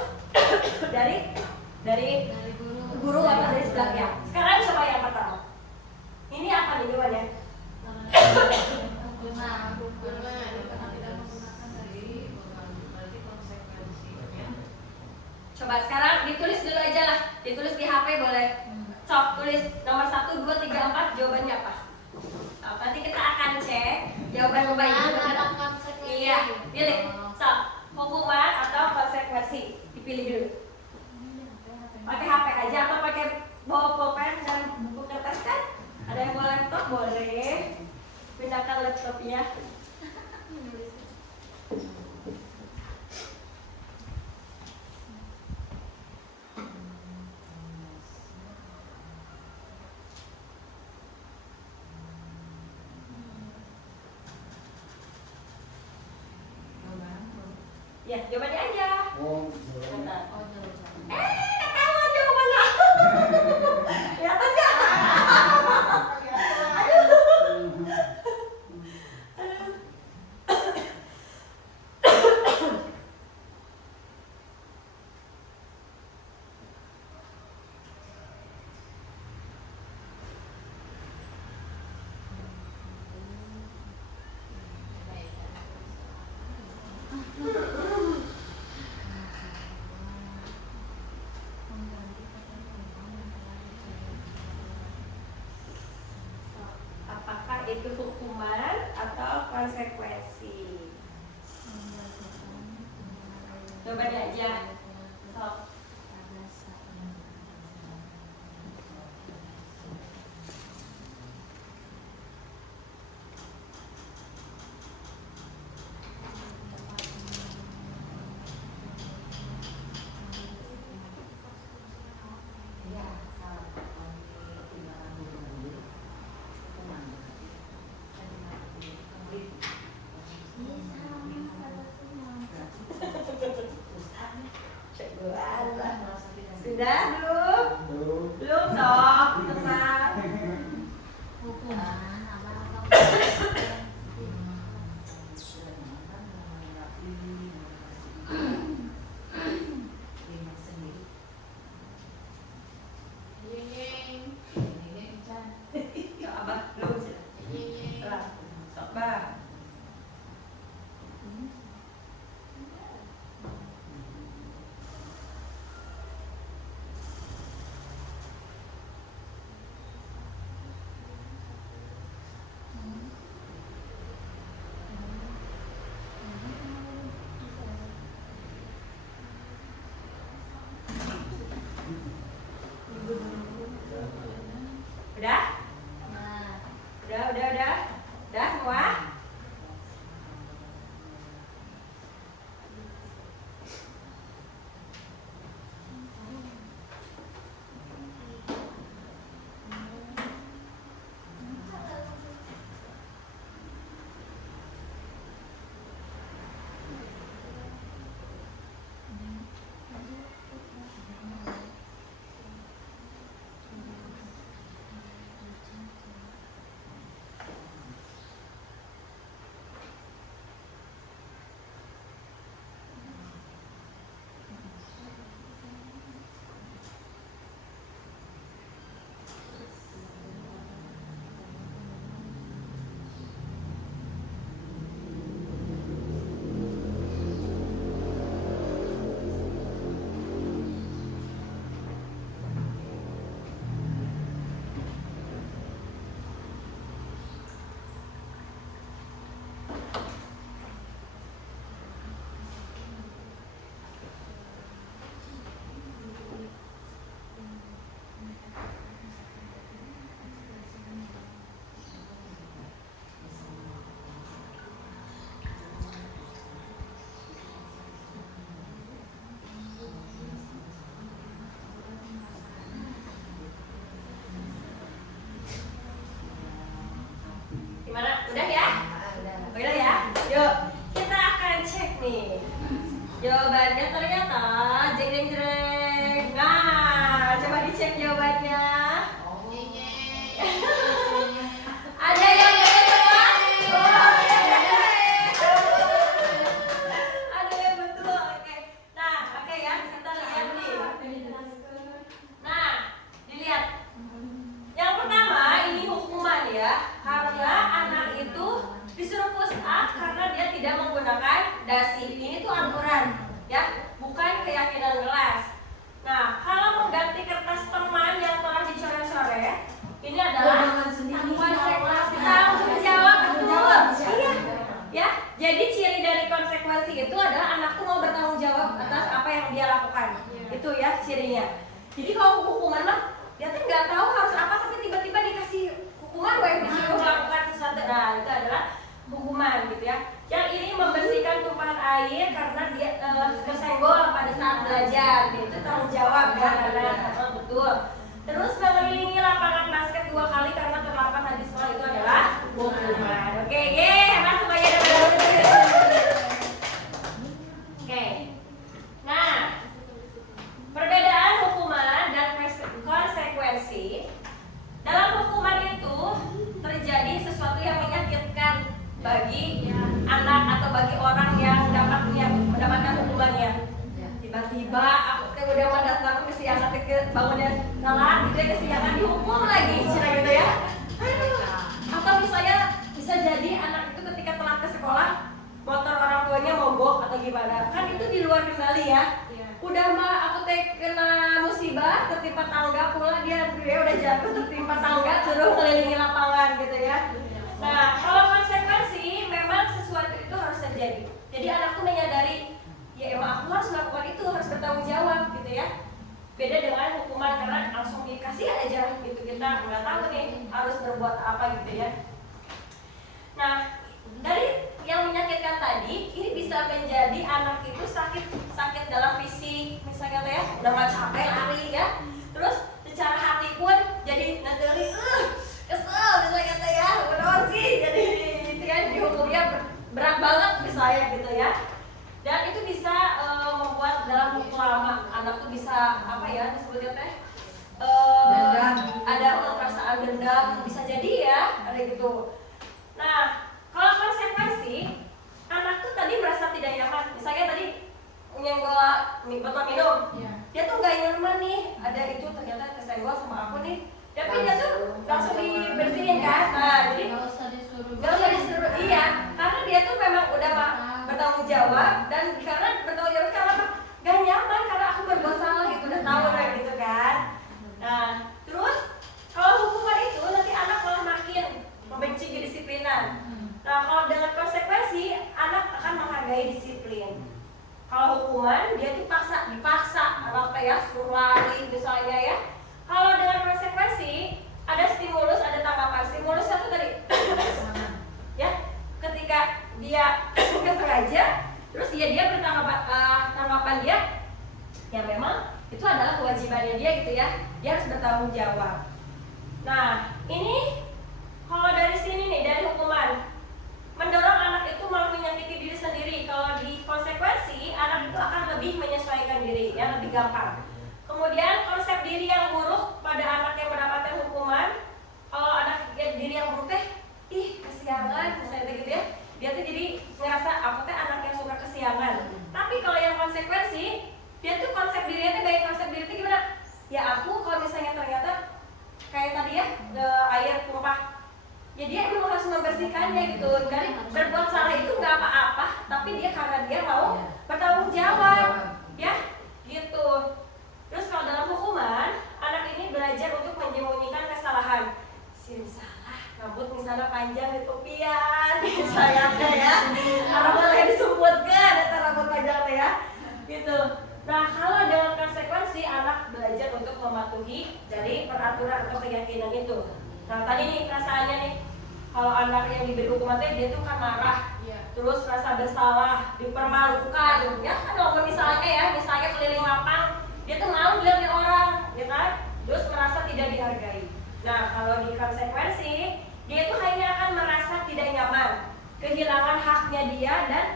dari guru atau dari sebelah ya. Sekarang coba yang pertama. Ini apa nih jawabannya? Coba sekarang ditulis dulu aja lah, ditulis di HP boleh. Sok tulis nomor 1, 2, 3, 4 jawabannya apa? Nah, nanti kita akan cek jawaban Mbak Ibu benar. Iya, pilih. Sok, hukuman atau konsekuensi, dipilih dulu. Pakai HP aja atau pakai bawa pulpen dan buku kertas kan? Ada yang bawa laptop boleh. Pindahkan laptopnya. Ya, jawabannya aja. Bentar. Ketahuan jawabannya. Kelihatan nggak? Apakah itu hukuman atau konsekuensi? Jawabannya aja. Sok. Sudah belum? Belum sok, tenang. Hukuman apa? Sok Abah, belum sudah. Sok Bah. Jadi kalau hukuman mah dia tuh nggak tahu harus apa, tapi tiba-tiba dikasih hukuman, disuruh melakukan sesuatu. Nah itu adalah hukuman gitu ya. Yang ini membersihkan tumpahan air karena dia tersenggol pada saat belajar, itu tanggung jawab ya, betul. Terus mengelilingi lapangan basket 2 kali karena terlambat habis sekolah, itu adalah hukuman. Oke, hebat semuanya. Oke. Nah, perbedaan hukuman dan konsekuensi. Dalam hukuman itu terjadi sesuatu yang menyakitkan bagi anak atau bagi orang yang mendapatkan hukumannya. Tiba-tiba aku udah mau datang ke siangan bangunnya telat, gitu ya, kesiangan dihukum lagi, cina gitu ya. Aduh. Atau misalnya bisa jadi anak itu ketika telat ke sekolah, motor orang tuanya mogok atau gimana, kan itu di luar kendali ya. Udah mah aku kena musibah, tertimpa tangga pula, dia udah jatuh tertimpa tangga, suruh ngelilingi lapangan gitu ya. Nah, kalau konsekuensi memang sesuatu itu harus terjadi. Jadi anak tuh menyadari, ya emang aku harus melakukan itu, harus bertanggung jawab gitu ya. Beda dengan hukuman karena langsung dikasih aja gitu, kita nggak tahu nih harus berbuat apa gitu ya. Nah, dari yang menyakitkan tadi, ini bisa menjadi anak itu sakit dalam fisik, misalnya ya, udah nggak capek lari ya. Terus secara hati pun jadi nanti kesel misalnya ya, benar sih, jadi itu ya dihukumnya berat banget misalnya gitu ya. Dan itu bisa membuat dalam waktu lama anak tuh bisa apa ya disebutnya teh ada perasaan dendam, bisa jadi ya ada gitu. Nah, kalau konsekuensi, anak tuh tadi merasa tidak nyaman, misalnya tadi nyenggol botol minum, dia tuh nggak nyaman nih, ada itu ternyata kesenggol sama aku nih, tapi dia tuh langsung dibersihin kan. Nah, jadi nggak usah disuruh, iya, karena dia tuh memang udah bertanggung jawab, dan karena bertanggung jawab karena gak nyaman, karena aku berbuat salah gitu, udah tahu kayak gitu kan. Nah, terus kalau hukuman itu nanti anak malah makin membenci kedisiplinan. Nah, kalau dengan konsekuensi anak akan menghargai disiplin. Kalau hukuman dia tuh dipaksa anak ya suruh lari misalnya ya. Kalau dengan konsekuensi ada stimulus, ada tanggapan. Stimulusnya tuh tadi ya, ketika dia kesengaja, terus dia tanggapan dia ya memang itu adalah kewajibannya dia gitu ya, dia harus bertanggung jawab. Nah, ini kalau dari sini nih, dari hukuman mendorong anak itu malah menyakiti diri sendiri. Kalau di konsekuensi, anak itu akan lebih menyesuaikan diri ya, lebih gampang. Kemudian konsep diri yang buruk pada anak yang mendapatkan hukuman, kalau anak diri yang buruk teh kesiangan misalnya gitu ya, dia tuh jadi ngerasa aku teh anak yang suka kesiangan. Tapi kalau yang konsekuensi, dia tuh konsep dirinya tuh baik, konsep diri itu gimana? Ya aku kalau misalnya ternyata kayak tadi ya, air tumpah, ya dia emang harus membersihkannya gitu. Kan berbuat salah itu nggak apa-apa, tapi dia karena dia mau bertanggung jawab ya gitu. Terus kalau dalam hukuman, anak ini belajar untuk menyembunyikan kesalahan. Salah, rambut misalnya panjang di topian, misalnya ya, karena boleh disebutkan atau rambut panjang ya, gitu. Nah, kalau dengan konsekuensi, anak belajar untuk mematuhi dari peraturan atau keyakinan itu. Nah, tadi nih perasaannya nih, kalau anak yang diberi hukuman dia tuh kan marah, terus rasa bersalah, dipermalukan, ya kan kalau misalnya keliling lapang, dia tuh malu dilihat orang, ya kan? Terus merasa tidak dihargai. Nah, kalau di konsekuensi, dia tuh hanya akan merasa tidak nyaman, kehilangan haknya dia, dan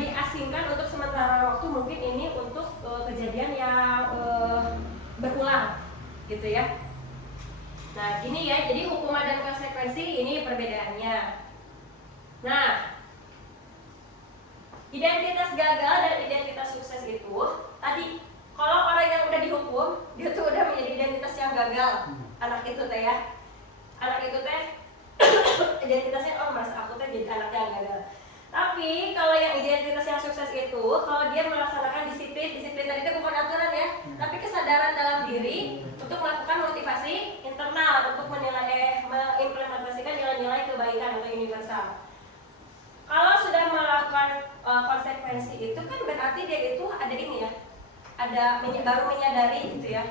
diasingkan untuk sementara waktu, mungkin ini untuk kejadian yang berulang, gitu ya. Nah, gini ya, jadi hukuman dan konsekuensi ini perbedaannya. Nah, identitas gagal dan identitas sukses itu tadi, kalau orang yang udah dihukum, dia tuh udah menjadi identitas yang gagal. Anak itu teh ya, anak itu teh identitasnya merasa aku teh jadi anak yang gagal. Tapi kalau yang identitas yang sukses itu, kalau dia melaksanakan disiplin tadi itu bukan aturan ya, tapi kesadaran dalam diri untuk melakukan motivasi internal untuk mengimplementasikan nilai-nilai kebaikan atau universal. Kalau sudah melakukan konsekuensi itu kan berarti dia itu ada ini ya, baru menyadari gitu ya,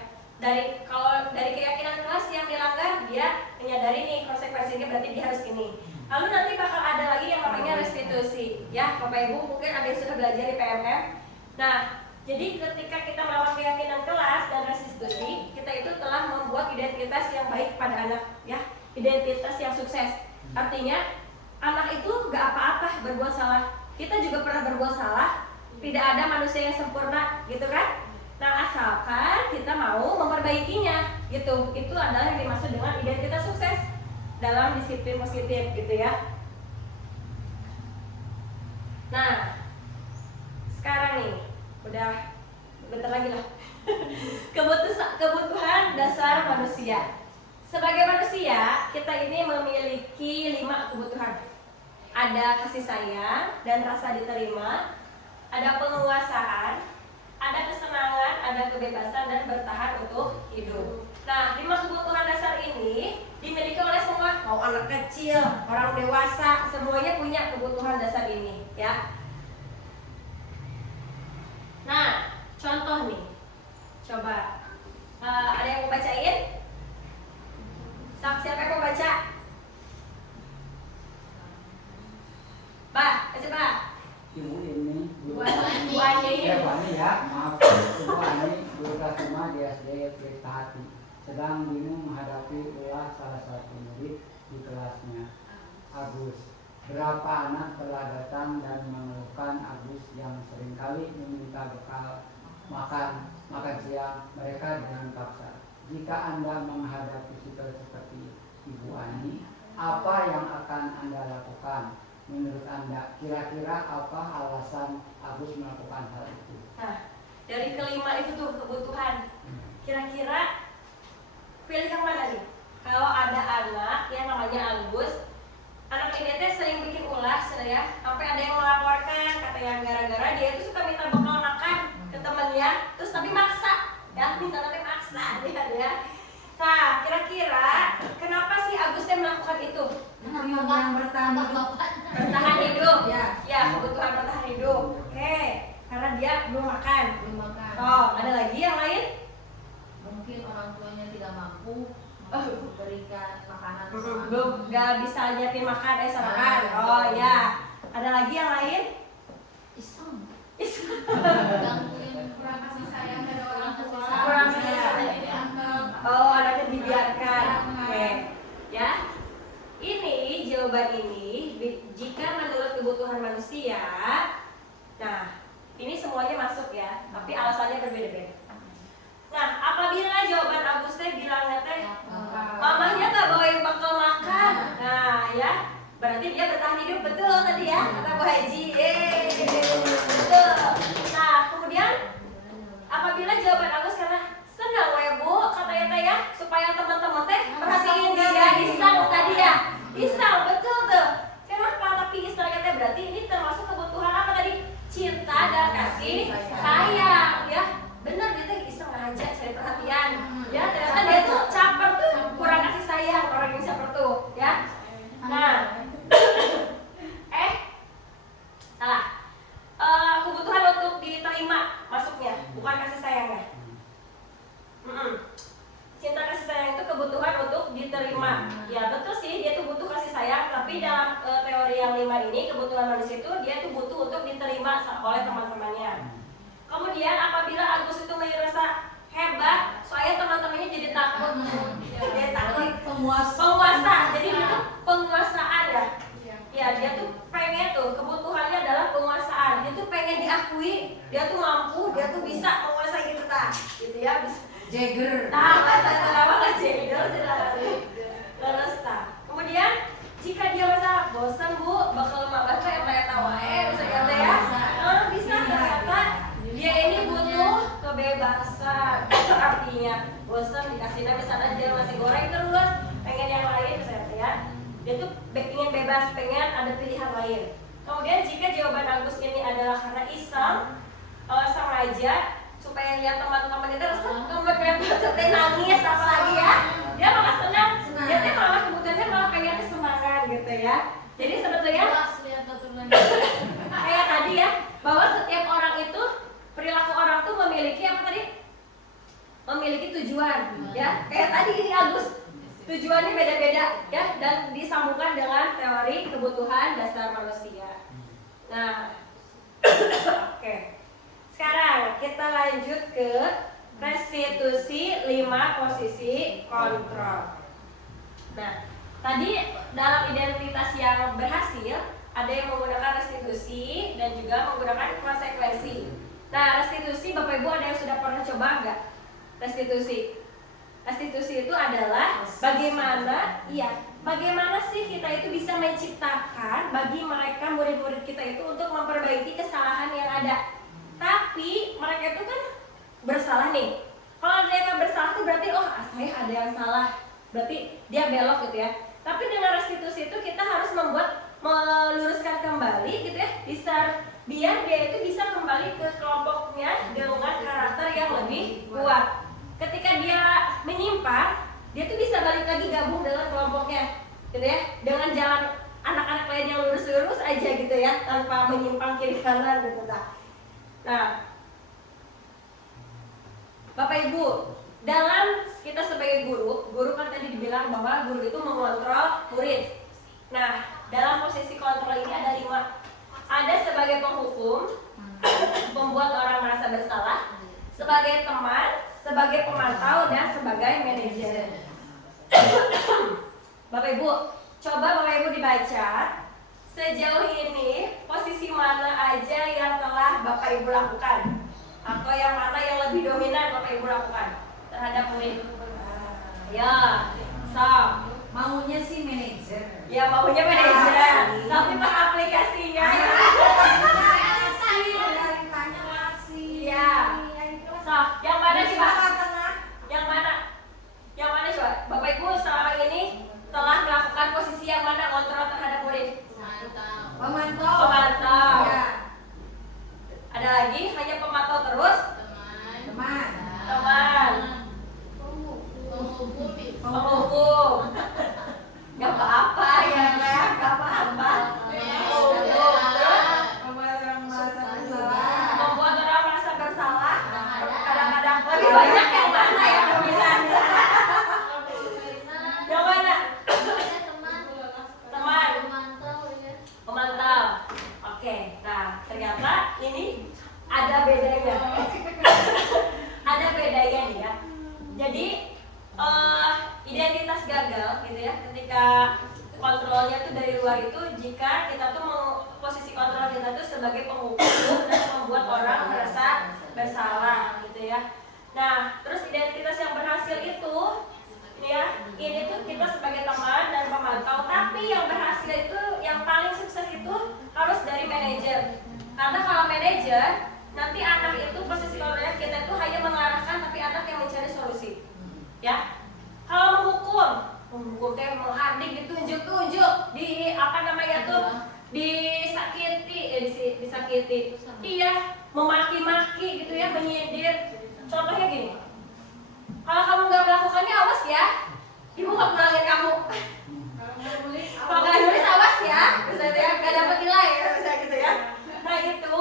kalau dari keyakinan kelas yang dilanggar, dia menyadari nih konsekuensinya, berarti dia harus ini. Lalu nanti bakal ada lagi yang namanya restitusi, ya Bapak Ibu mungkin ada yang sudah belajar di PMM. Nah, jadi ketika kita melawan keyakinan kelas dan restitusi, kita itu telah membuat identitas yang baik pada anak, ya, identitas yang sukses. Artinya anak itu gak apa-apa berbuat salah. Kita juga pernah berbuat salah. Tidak ada manusia yang sempurna, gitu kan? Nah, asalkan kita mau memperbaikinya, gitu. Itu adalah yang dimaksud dengan identitas sukses dalam disiplin positif, gitu ya. Nah, sekarang nih, udah bentar lagi lah. Kebutuhan dasar manusia. Sebagai manusia, kita ini memiliki 5 kebutuhan. Ada kasih sayang dan rasa diterima, ada penguasaan, ada kesenangan, ada kebebasan, dan bertahan untuk hidup. Nah, 5 kebutuhan dasar ini dimiliki oleh semua, mau anak kecil, orang dewasa, semuanya punya kebutuhan dasar ini, ya. Nah, contoh nih, coba ada yang mau bacain? Siapa yang mau baca? Bah, baca bah. Ibu ini, Bu Ani. Bu Ani. Bu Ani ya, maaf. Ibu Ani guru kelas 5 di SD Pelita Hati, sedang bingung menghadapi ulah salah satu murid di kelasnya, Agus. Berapa anak telah datang dan mengeluhkan Agus yang seringkali meminta bekal makan siang mereka dengan paksa. Jika Anda menghadapi situasi seperti Ibu Ani, apa yang akan Anda lakukan? Menurut Anda, kira-kira apa alasan Agus melakukan hal itu? Nah, dari kelima itu tuh kebutuhan. Kira-kira pilih yang mana nih? Kalau ada anak yang namanya Agus, anak ini teh sering bikin ulah, ya. Sampai ada yang melaporkan, katanya gara-gara dia itu suka minta bekal makan ke temennya, terus tapi maksa, ya, minta tapi maksa dia, ya. Nah, kira-kira kenapa sih Agus teh melakukan itu? Yang Bertahan hidup, ya, kebutuhan bertahan hidup. Oke, karena dia belum makan. Oh, ada lagi yang lain? Mungkin orang tuanya tidak mampu memberikan makanan sama Belum, gak bisa nyiapin makan, makan. Oh ya, ada lagi yang lain? iseng. Gangguin kurang kasih sayang dari orang tua. Kurang kasih sayang. Dianggap. Oh, anaknya dibiarkan. Oke, ya. Ini jawaban ini jika menurut kebutuhan manusia. Nah, ini semuanya masuk ya, tapi alasannya berbeda-beda. Nah, apabila jawaban Agus teh bilangnya teh mamahnya gak bawain bekal makan, nah ya, berarti dia bertahan hidup, betul tadi ya, kata Bu Haji. Betul. Nah, kemudian apabila jawaban Agus karena senang ya Bu, katanya teh ya, supaya teman-teman teh perhatiin dia, iseng tadi ya, iseng, betul tuh. Kenapa? Tapi isengnya teh berarti ini termasuk kebutuhan apa tadi? Cinta dan kasih sayang, ya. Benar, dia tuh iseng aja cari perhatian, ya. Ternyata dia tuh caper tuh, kurang kasih sayang, orang yang caper tuh, ya. Nah, salah. Kebutuhan untuk diterima masuknya, bukan kasih sayangnya. Cinta kasih sayang itu kebutuhan untuk diterima. Ya betul sih, dia tuh butuh kasih sayang. Tapi dalam teori yang 5 ini, kebutuhan manusia itu dia tuh butuh untuk diterima oleh teman-temannya. Kemudian apabila Agus itu merasa hebat, soalnya teman-temannya jadi takut, dia takut penguasa. Jadi dia tuh penguasaan ya. Ya dia tuh pengen tuh kebutuhannya adalah penguasaan. Dia tuh pengen diakui, dia tuh mampu, dia tuh bisa menguasai kita, gitu ya. Bisa. Jagger. Nah, kenapa nggak Jagger sih lah? Terus kemudian jika dia merasa bosan Bu, bakal makan kayak tahu bisa ya teh ya. Bisa ternyata dia ini butuh kebebasan. Artinya bosan dikasihnya misalnya dia masih goreng terus, pengen yang lain misalnya ya. Dia tuh ingin bebas, pengen ada pilihan lain. Kemudian jika jawaban Agus ini adalah karena iseng, sengaja supaya lihat teman-teman itu kemudian teh nangis apalagi ya, dia malah senang, dia tuh malah kebutuhannya malah pengen kesenangan gitu ya. Jadi sebetulnya kayak tadi ya, bahwa setiap orang itu perilaku orang tuh memiliki apa tadi? Memiliki tujuan tujuan ya. Kayak tadi ini Agus, tujuannya beda-beda ya, dan disambungkan dengan teori kebutuhan dasar manusia. Nah, oke. Sekarang kita lanjut ke restitusi 5 posisi kontrol. Nah, tadi dalam identitas yang berhasil ada yang menggunakan restitusi dan juga menggunakan konsekuensi. Nah, restitusi Bapak Ibu ada yang sudah pernah coba nggak? Restitusi. Restitusi itu adalah bagaimana sih kita itu bisa menciptakan bagi mereka murid-murid kita itu untuk memperbaiki kesalahan yang ada. Tapi mereka itu kan bersalah nih. Kalau mereka bersalah itu berarti saya ada yang salah. Berarti dia belok gitu ya. Tapi dengan restitusi itu kita harus meluruskan kembali gitu ya, biar dia itu bisa kembali ke kelompoknya dengan karakter yang lebih kuat. Ketika dia menyimpang, dia tuh bisa balik lagi gabung dengan kelompoknya, gitu ya, dengan jalan anak-anak lain yang lurus-lurus aja gitu ya, tanpa menyimpang kiri kanan gitu. Nah, Bapak Ibu, dalam kita sebagai guru kan tadi dibilang bahwa guru itu mengontrol murid. Nah, dalam posisi kontrol ini ada 5. Ada sebagai penghukum, membuat orang merasa bersalah, sebagai teman, sebagai pemantau, dan sebagai manajer. Bapak Ibu, coba Bapak Ibu dibaca sejauh ini posisi mana aja yang telah Bapak Ibu lakukan, atau yang mana yang lebih dominan Bapak Ibu lakukan terhadap murid. Ya, Maunya sih manajer. Ya maunya manajer, tapi pas aplikasinya Iya. Yang mana coba? Yang mana coba? Bapak Ibu selama ini telah melakukan posisi yang mana kontrol terhadap murid? Pemantau. Ya. Ada lagi? Hanya pemantau terus? Teman. Penghukum. Gak apa-apa ya, gak apa-apa. Membuat orang merasa bersalah. Kadang-kadang lebih banyak yang mana ya dominannya? Yang mana? Teman. Pemantau. Oke, nah ternyata ini ada bedanya. Ada bedanya nih ya. Jadi identitas gagal gitu ya, ketika kontrolnya tuh dari luar itu, jika kita tuh posisi kontrol kita tuh sebagai penghukum dan membuat orang merasa bersalah gitu ya. Nah, terus identitas yang berhasil itu ya, ini tuh kita sebagai teman dan pemantau, tapi yang berhasil itu, yang paling sukses itu harus dari manajer. Karena kalau manajer, nanti anak itu posisi kontrolnya kita itu hanya mengarahkan, tapi anak yang mencari solusi. Ya, kalau menghukum teh menghardik, ditunjuk-tunjuk, disakiti, iya, memaki-maki gitu ya, menyindir. Contohnya gini, kalau kamu nggak melakukannya awas ya, ibu nggak pulangin kamu. Kalau nggak nulis awas ya, misalnya ya, nggak dapat nilai, misalnya gitu ya. Nah itu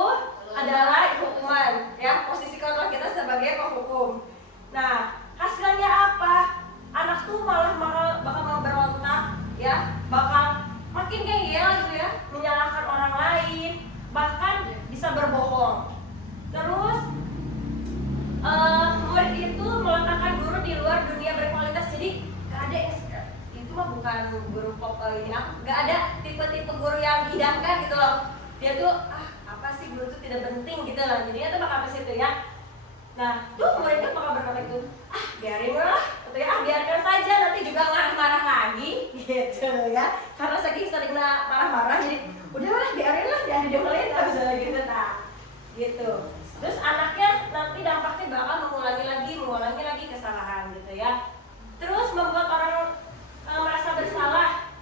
adalah hukuman, ya, posisi kontrol kita sebagai penghukum. Nah, hasilnya apa? Anak tuh malah bakal berontak, ya, bakal makin ngeyel gitu ya, menyalahkan orang lain, bahkan bisa berbohong. Terus murid itu meletakkan guru di luar dunia berkualitas. Jadi gak ada itu mah bukan guru pop ini, gak ada tipe-tipe guru yang dihidangkan gitu loh. Dia tuh apa sih, guru tuh tidak penting gitu loh. Jadinya tuh bakal ke situ ya. Nah, tuh muridnya bakal berkata itu, biarin lah, gitu ya, biarkan saja, nanti juga marah-marah lagi, gitu ya. Karena saking sering marah-marah, jadi udahlah, biarin lah, jangan didengerin, misalnya gitu, nah, gitu. Terus anaknya nanti dampaknya bakal mengulangi lagi kesalahan, gitu ya. Terus membuat orang merasa bersalah.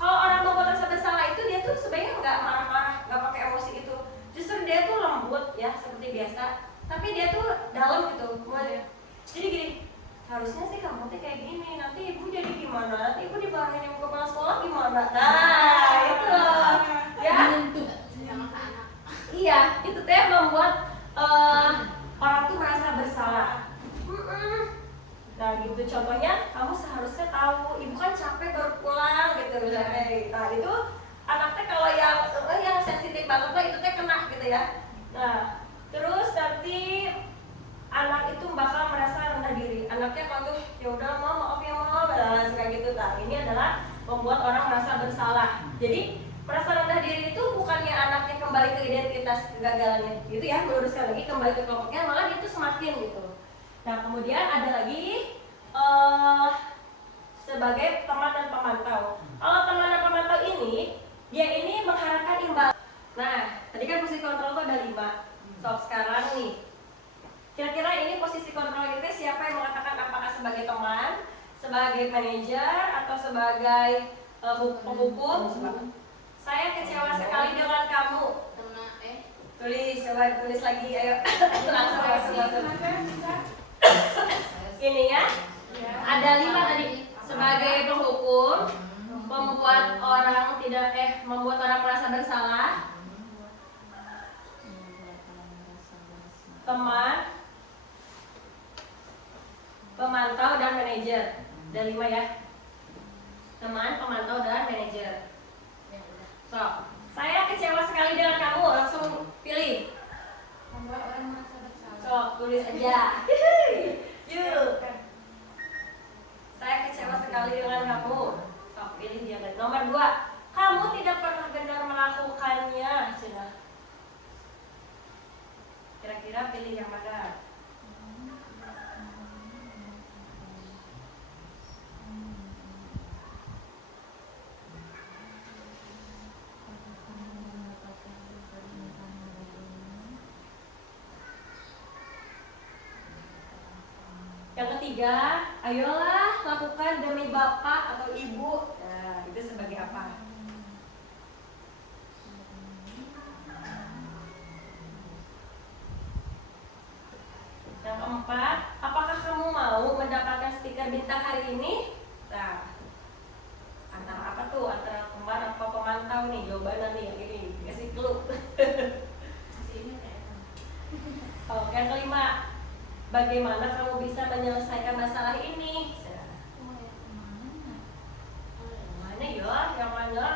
Kalau orang membuat merasa bersalah itu, dia tuh sebenarnya nggak marah-marah, nggak pakai emosi gitu. Justru dia tuh lembut ya, seperti biasa. Tapi dia tuh dalam gitu. Jadi gini, harusnya sih kamu tuh kayak gini, nanti ibu jadi gimana? Nanti ibu dimarahin sama kepala sekolah gimana? Nah, itu loh. Ya. Iya, itu teh membuat orang tuh merasa bersalah. Nah gitu contohnya, kamu seharusnya tahu ibu kan capek baru pulang gitu misalnya. Nah itu anaknya kalau yang sensitif banget lah itu teh kena gitu ya. Nah terus nanti anak itu bakal merasa rendah diri. Anaknya kalau ya udah maaf ya mama, kayak gitu. Nah ini adalah membuat orang merasa bersalah. Jadi merasa rendah diri itu bukannya anaknya kembali ke identitas kegagalannya gitu ya, meluruskan lagi kembali ke kelompoknya, malah dia itu semakin gitu. Nah kemudian ada lagi sebagai teman dan pemantau. Kalau teman dan pemantau ini, dia ini mengharapkan imbal. Nah tadi kan posisi kontrol itu ada 5. So sekarang nih, kira-kira ini posisi kontrol itu siapa yang mengatakan apakah sebagai teman, sebagai manajer, atau sebagai penghukum? Saya kecewa sekali dengan kamu. Tulis lagi, ayo langsung. Ini ya, ada 5 tadi. Sebagai penghukum, membuat orang merasa bersalah, teman, pemantau, dan manajer. Ada 5 ya. Teman, pemantau, dan manajer. So, saya kecewa sekali dengan kamu. Langsung pilih. Membuat orang merasa bersalah. So, tulis aja. Yuk. Saya kecewa sekali dengan kamu. So, pilih dia. Nomor 2. Kamu tidak pernah benar melakukannya. Sudah. Kira-kira pilih yang mana? Yang ketiga, ayolah lakukan demi bapak atau ibu. Nah, itu sebagai apa? Yang keempat, apakah kamu mau mendapatkan stiker bintang hari ini? Nah, antara apa tuh? Antara teman atau pemantau nih? Jawabannya nih yang ini, kasih clue. Oke, yang kelima, bagaimana kamu bisa menyelesaikan masalah ini? Mana ya? Yang mana?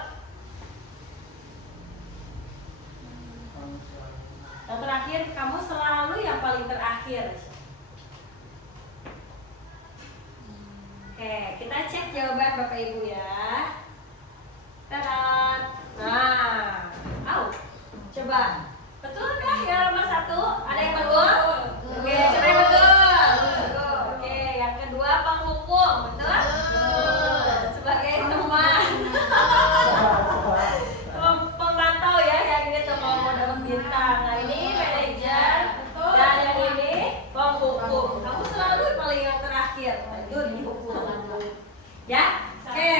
Yang terakhir, kamu selalu yang paling terakhir. Oke, kita cek jawaban Bapak Ibu ya. Tada. Nah, coba. Betulkah yang nomor 1? Ada yang betul? Oke, siapa yang betul? Oke, yang kedua penghukum, betul? Sebagai teman. Pemantau ya, yang ini tuh kalau mau dapat bintang. Nah ini manajer, dan yang ini penghukum. Kamu selalu paling yang terakhir. Nah, itu dihukum. Ya, oke.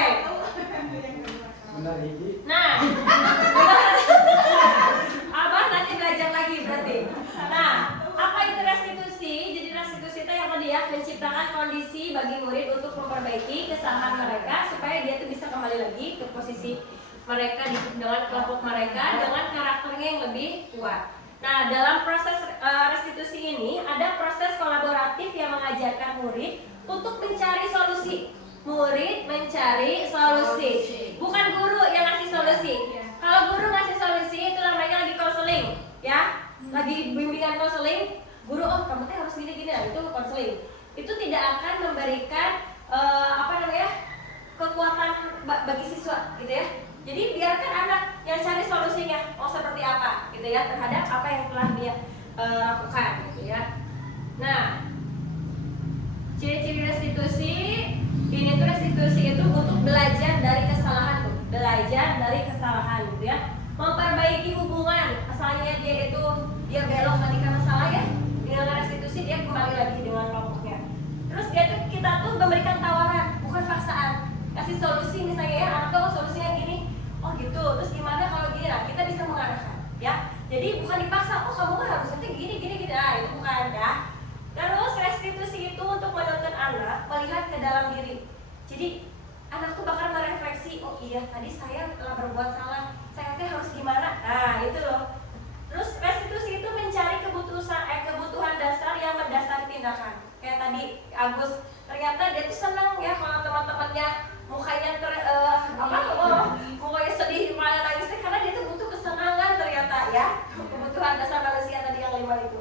Benar hiji. Nah, Abah nanti belajar lagi berarti. Nah, apa itu restitusi? Jadi restitusi itu yang tadi ya, menciptakan kondisi bagi murid untuk memperbaiki kesalahan mereka supaya dia tuh bisa kembali lagi ke posisi mereka dengan kelompok mereka dengan karakternya yang lebih kuat. Nah, dalam proses restitusi ini ada proses kolaboratif yang mengajarkan murid untuk mencari solusi. Murid mencari solusi, bukan guru yang ngasih solusi. Kalau guru ngasih solusi itu namanya lagi konseling, ya, lagi bimbingan konseling. Guru, oh kamu tuh harus gini-gini, nah, itu konseling. Itu tidak akan memberikan kekuatan bagi siswa, gitu ya. Jadi biarkan anak yang cari solusinya, mau seperti apa, gitu ya, terhadap apa yang telah dia lakukan, gitu ya. Nah, ciri-ciri restitusi ini tuh restitusi itu untuk belajar dari kesalahan tuh, belajar dari kesalahan gitu ya, memperbaiki hubungan. Asalnya dia belok tadi karena salah ya, dengan restitusi dia kembali lagi dengan kelompoknya. Terus kita tuh memberikan tawaran, bukan paksaan. Kasih solusi misalnya ya, anak tuh solusinya gini, oh gitu. Terus gimana kalau gini? Nah, kita bisa mengarahkan ya. Jadi bukan dipaksa, oh kamu kan harusnya gini. Nah, itu bukan ya. Terus restitusi itu untuk menuntun anak melihat ke dalam diri. Jadi anak tuh bakal merefleksi, oh iya tadi saya telah berbuat salah, saya harus gimana? Nah itu loh. Terus restitusi itu mencari kebutuhan dasar yang mendasari tindakan. Kayak tadi Agus, ternyata ternyata dia tuh senang ya kalau teman-temannya mukanya mukanya sedih, malah nangisnya karena dia tuh butuh kesenangan ternyata ya, kebutuhan dasar manusia tadi yang 5 itu.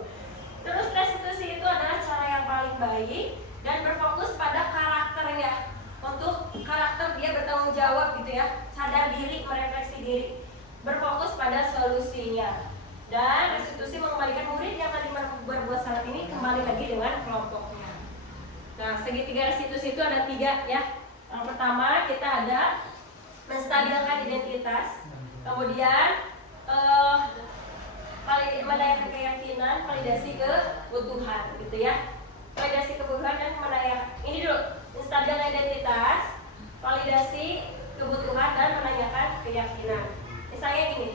Terus restitusi itu adalah cara yang paling baik dan berfokus pada karakternya, untuk karakter dia bertanggung jawab gitu ya, sadar diri, merefleksi diri, berfokus pada solusinya. Dan restitusi mengembalikan murid yang tadi berbuat salah ini kembali lagi dengan kelompoknya. Nah, segitiga restitusi itu ada 3 ya. Yang pertama kita ada menstabilkan identitas, kemudian menaikkan keyakinan, validasi kebutuhan gitu ya. Validasi kebutuhan dan menaikkan ini dulu, menstabilkan identitas, validasi kebutuhan dan menanyakan keyakinan. Misalnya gini,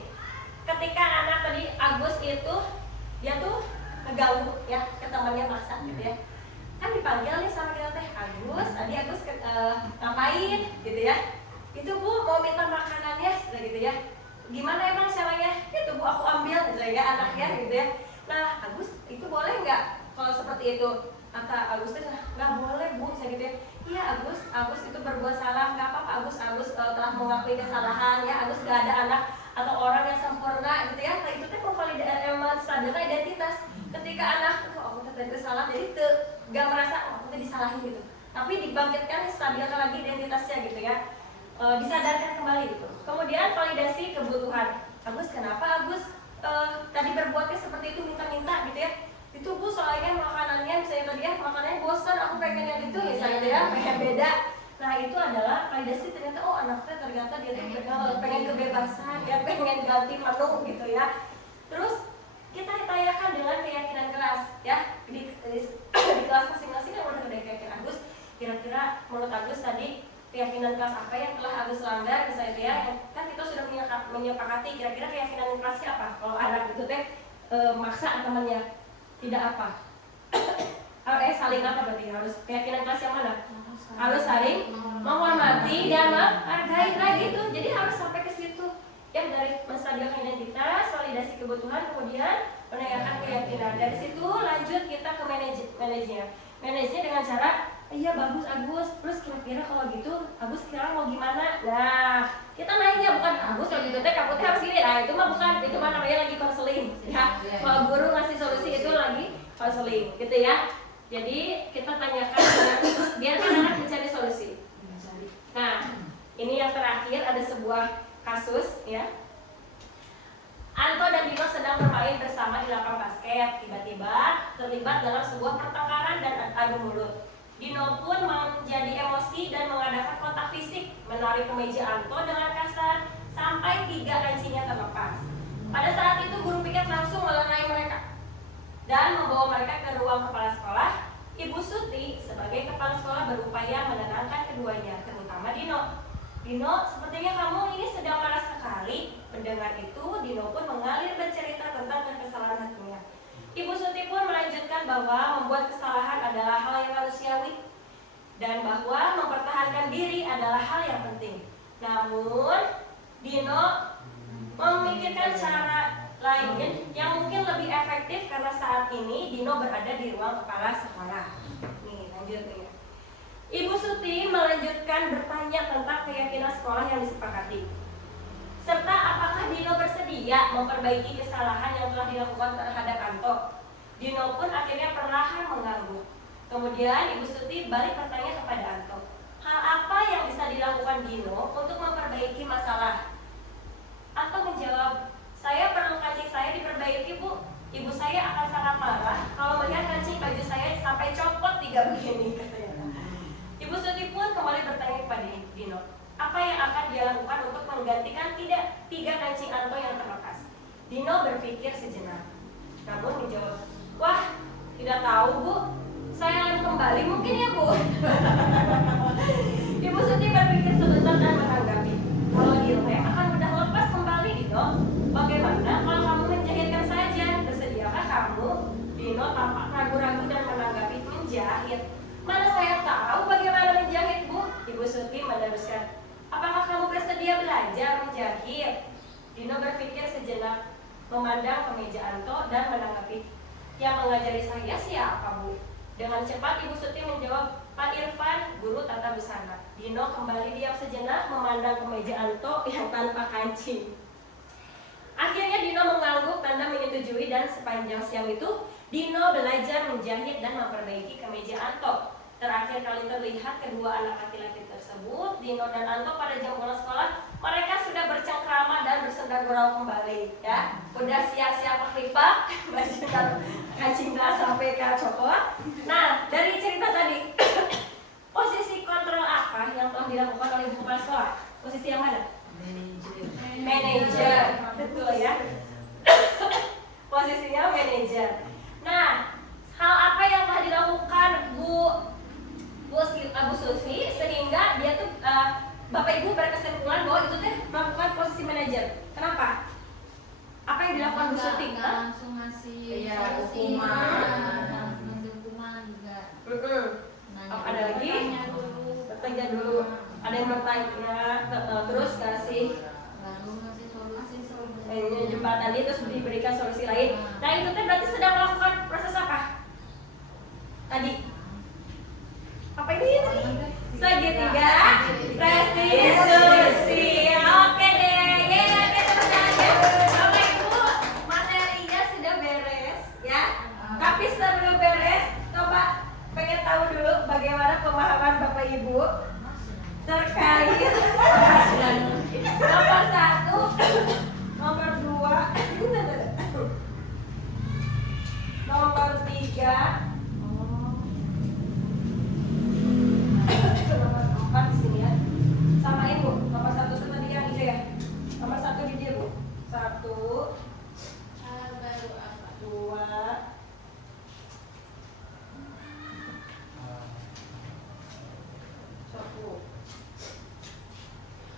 ketika anak tadi Agus itu dia tuh ngeganggu ya ke temannya maksa gitu ya, kan dipanggil nih sama kita teh, Agus tadi Agus ngapain gitu ya, itu Bu mau minta makanannya gitu ya, gimana emang caranya, itu Bu aku ambil gitu ya anaknya gitu ya. Nah Agus itu boleh nggak kalau seperti itu? Kata Agus teh nggak boleh Bu, saya gitu ya. Iya Agus itu berbuat salah, nggak apa-apa Agus telah mengakui kesalahan ya, Agus nggak ada anak atau orang yang sempurna gitu ya. Nah itu teh menstabilkan identitas. Ketika anak aku teh salah, jadi gak merasa aku teh disalahin gitu, tapi dibangkitkan, stabilkan lagi identitasnya gitu ya, disadarkan kembali gitu. Kemudian validasi kebutuhan. Agus kenapa Agus tadi berbuatnya seperti itu, minta-minta gitu ya. Itu Bu soalnya makanannya misalnya tadi ya, makanannya bosan, aku pengen yang itu misalnya gitu ya, pengen beda. Nah itu adalah validasi, ternyata oh anaknya ternyata dia tuh pengen kebebasan, dia pengen ganti menu gitu ya. Terus kita tanyakan dengan keyakinan kelas ya, di kelas masing-masing kan udah ada keyakinan Agus. Kira-kira menurut Agus tadi keyakinan kelas apa yang telah Agus langgar misalnya ya, kan kita sudah menyepakati kira-kira keyakinan kelasnya apa. Kalau anak itu teh maksa temannya tidak apa, saling apa berarti, harus keyakinan kelas yang mana? Harus saling menghormati dan menghargai, nah gitu. Jadi harus sampai ke situ ya, dari menstabilkan identitas, validasi kebutuhan, kemudian menanyakan keyakinan. Dari situ lanjut kita ke manajenya dengan cara iya bagus Agus, terus kira-kira kalau gitu Agus kira mau gimana? Nah kita nanya, bukan Agus kalau gitu teh kamu teh harus gini, nah itu mah bukan, itu mah namanya lagi konseling ya. Kalau guru ngasih solusi itu lagi konseling gitu ya. Jadi kita tanyakan biarkan anak mencari solusi. Nah ini yang terakhir, ada sebuah kasus ya. Anto dan Dino sedang bermain bersama di lapang basket. Tiba-tiba terlibat dalam sebuah pertengkaran dan adu mulut. Dino pun menjadi emosi dan mengadakan kontak fisik, menarik kemeja Anto dengan kasar sampai 3 kancinya terlepas. Pada saat itu guru piket langsung melerai mereka dan membawa mereka ke ruang kepala sekolah. Ibu Suti sebagai kepala sekolah berupaya menenangkan keduanya, terutama Dino. Dino, sepertinya kamu ini sedang marah sekali. Mendengar itu, Dino pun mengalir bercerita tentang kesalahan hatinya. Ibu Suti pun melanjutkan bahwa membuat kesalahan adalah hal yang manusiawi dan bahwa mempertahankan diri adalah hal yang penting. Namun, Dino memikirkan cara lain yang mungkin lebih efektif karena saat ini Dino berada di ruang kepala sekolah. Nih, lanjut nih. Ibu Suti melanjutkan bertanya tentang keyakinan sekolah yang disepakati, serta apakah Dino bersedia memperbaiki kesalahan yang telah dilakukan terhadap Anto. Dino pun akhirnya perlahan mengangguk. Kemudian Ibu Suti balik bertanya kepada Anto, hal apa yang bisa dilakukan Dino untuk memperbaiki masalah? Anto menjawab, saya perlu kancing saya diperbaiki Bu. Ibu saya akan sangat marah kalau melihat kancing baju saya sampai copot 3 begini, katanya. Ibu Suti pun kembali bertanya kepada Dino, apa yang akan dia lakukan untuk menggantikan 3 kancing Anto yang terlepas? Dino berpikir sejenak, namun menjawab, wah, tidak tahu Bu, saya lem kembali mungkin ya Bu. Ibu Suti berpikir sebentar dan menanggapi, kalau dilem akan mudah lepas kembali Dino. Bagaimana kalau kamu menjahitkan saja? Bersediakah kamu? Dino tampak ragu-ragu dan menanggapi, menjahit. Mana saya tahu bagaimana menjahit Bu. Ibu Suti meneruskan, apakah kamu bersedia belajar menjahit? Dino berpikir sejenak, memandang kemeja Anto dan menanggapi, yang mengajari saya siapa Bu? Dengan cepat Ibu Suti menjawab, Pak Irfan mata busana. Dino kembali diam sejenak memandang kemeja Anto yang tanpa kancing. Akhirnya Dino mengangguk tanda menyetujui dan sepanjang siang itu Dino belajar menjahit dan memperbaiki kemeja Anto. Terakhir kali terlihat kedua anak laki-laki tersebut, Dino dan Anto pada jam pulang sekolah, mereka sudah bercengkrama dan bersenda gurau kembali, ya. Udah siap-siap paklipak, baju dan kancing tas sampai ke copot. Nah, dari cerita tadi, posisi kontrol apa yang telah dilakukan oleh ibu kepala sekolah? Posisi yang mana? Manajer, betul ya. Posisinya manajer. Nah, hal apa yang telah dilakukan Bu Susi sehingga dia tuh Bapak Ibu berkesimpulan bahwa itu teh melakukan posisi manajer. Kenapa? Apa yang dilakukan Bu Suti? Nggak langsung ngasih Iya, solusi. hukuman. Ngasih hukuman juga. Nanya Apa ada lagi? tanya dulu. Bertanya dulu. Ada yang bertanya, terus kasih Lalu ngasih solusi. jembatan terus diberikan solusi lain. Nah itu teh berarti sedang melakukan proses apa? Tadi apa ini tadi? Segitiga restitusi. Oke deh, ya kita berjalan. Bapak Ibu, materinya sudah beres ya. Tapi sebelum beres, coba pengen tahu dulu bagaimana pemahaman Bapak Ibu terkait nomor 1, nomor 2, nomor 3. Nomor 4 di sini ya. Samain Bu. Nomor 1 itu tadi yang hijau ya. Nomor 1 di dia Bu. 1, Hal baru apa? 2, 1.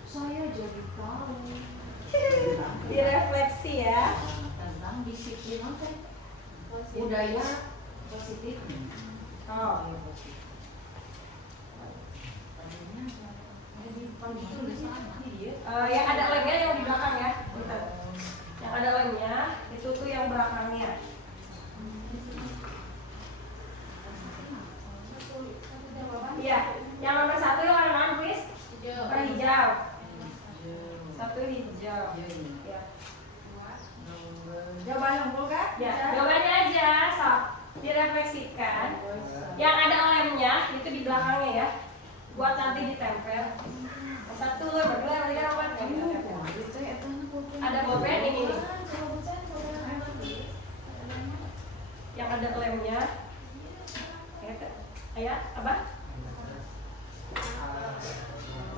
Saya jadi tahu Direfleksi ya. tentang disiplin budaya positif. Oh. Yang ada lemnya yang di belakang ya. Bentar. Yang ada lemnya itu tuh yang belakangnya. Iya, yang nomor 1 yang warna mana, please? Hijau. Warna hijau. 1 hijau. Ya. Jawaban yang full kan? Ya, jawabannya aja, sok direfleksikan. Yang ada lemnya itu di belakangnya ya. Buat nanti ditempel. Yang 1, nomor 2, nomor 3, nomor 4. Ada bolpen ini nih. Yang ada lemnya. Ayo, apa?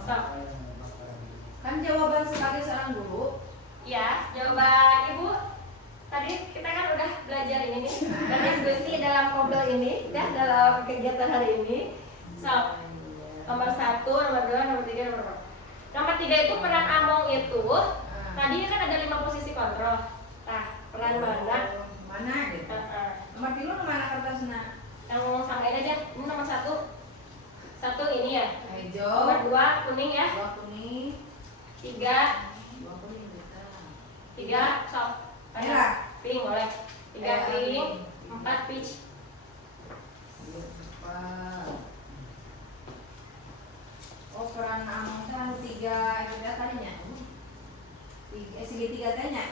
Sok. Kan jawaban sebagai seorang guru. Ya, jawaban Ibu. Tadi kita kan udah belajar ini nih, berdiskusi dalam ngobrol ini, ya dalam kegiatan hari ini. So, nomor 1, nomor 2, nomor 3, nomor 4. Nomor 3 itu peran Among itu. Tadi kan ada 5 posisi kontrol. Nah, peran mana? Mana gitu. Nomor 3 mana kertasnya? Yang samain aja. Ini nomor 1. 1 ini ya. Hijau. Nomor 2 kuning ya. 2 kuning. 3 2 kuning bisa. 3 sok. Merah. Pink boleh. 3 pink, 4 peach. Oh, peran Among itu 3 itu dia tadinya. Segitiga tanya.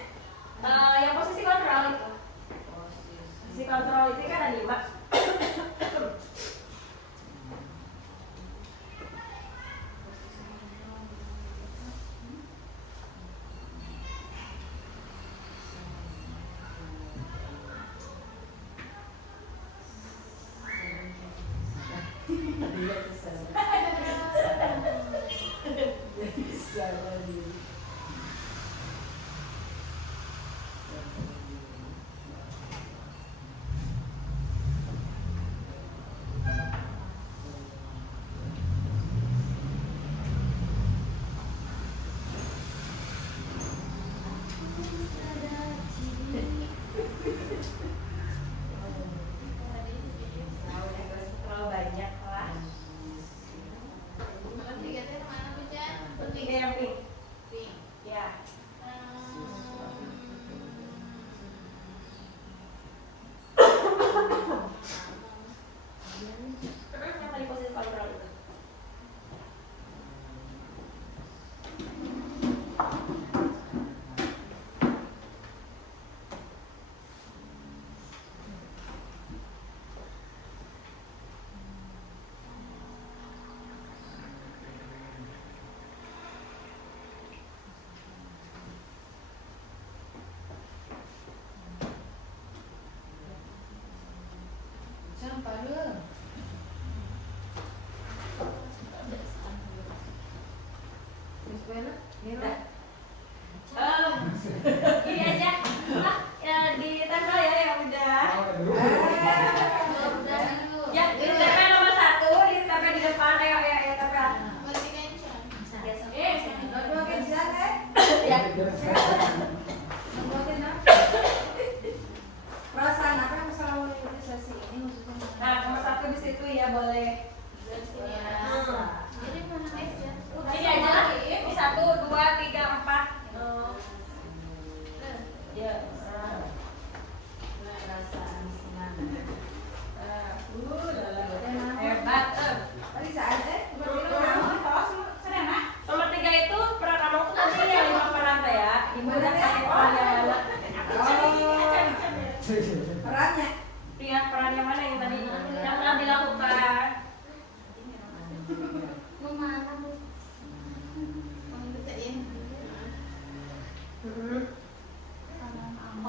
Yang posisi kontrol itu. Posisi kontrol itu kan ada 5. Terlalu banyak lah. Nomor 3 teh mana, Bu Jan? Ini yang pink. Pink. Aduh. Terus mana? Nila. Gini aja, ya ditempel ya yang udah. Ya, ditempel nomor 1, ditempel di depan, ayo tempel. Dua bisa kan? Ya. Perasaan apa yang selalu mengikuti sesi ini khususnya? Nah, nomor 1 di situ ya boleh. Ini aja lah. Ini 1, 2, 3, 4. Ya. Perasaan senang. Hebat. Tadi saat Nomor 3 itu peran kamu tuh tadi yang 5 peran teh ya. Ibu udah pakai peran yang mana? perannya. Iya, peran yang mana yang tadi yang telah dilakukan?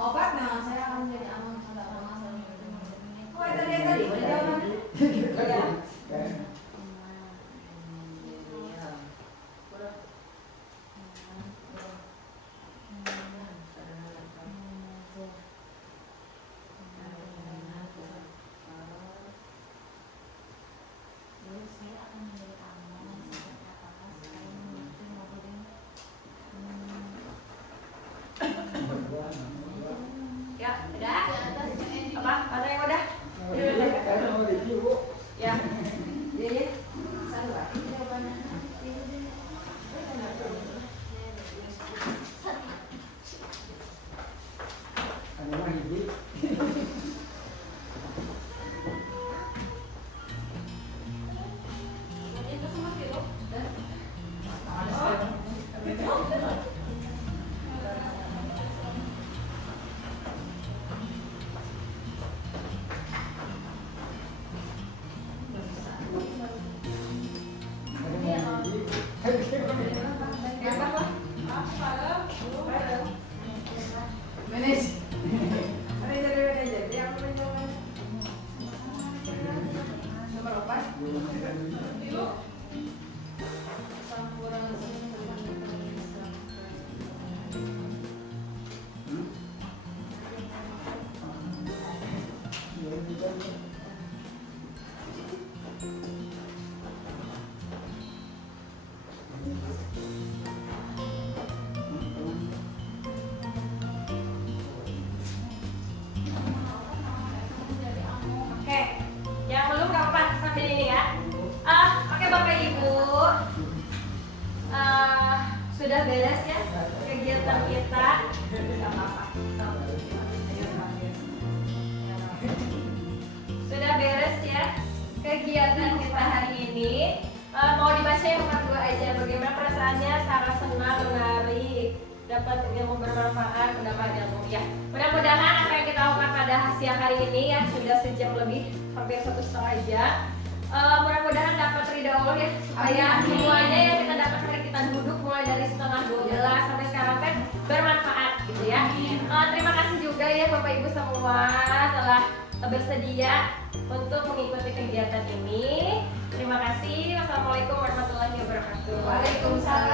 Obat nah, saya akan jadi aman sampai aman. Oh, tadi boleh jawab. Ya, udah. Apa? Ada yang udah? Ya. Iya. Satu lagi jawabannya. Ada mah hiji. Manajer. Dia apa menjawab? Nomor 4. Oke. Yang belum gak apa-apa sambil ini ya. Oke Bapak Ibu. Sudah beres ya kegiatan kita. Gak apa-apa. Sudah beres ya kegiatan kita hari ini. Mau dibaca yang nomor 2 aja. Bagaimana perasaannya? Sangat senang, menarik, dapat ilmu bermanfaat, mendapat ilmu ya. Mudah-mudahan apa yang kita lakukan pada siang hari ini ya sudah sejam lebih, hampir 1,5 jam. Mudah-mudahan dapat ridho Allah ya, supaya semuanya yang kita dapat hari kita duduk mulai dari setengah 12 sampai sekarang kan bermanfaat gitu ya. Terima kasih juga ya Bapak Ibu semua telah bersedia untuk mengikuti kegiatan ini. Terima kasih. Wassalamualaikum warahmatullahi wabarakatuh. Waalaikumsalam.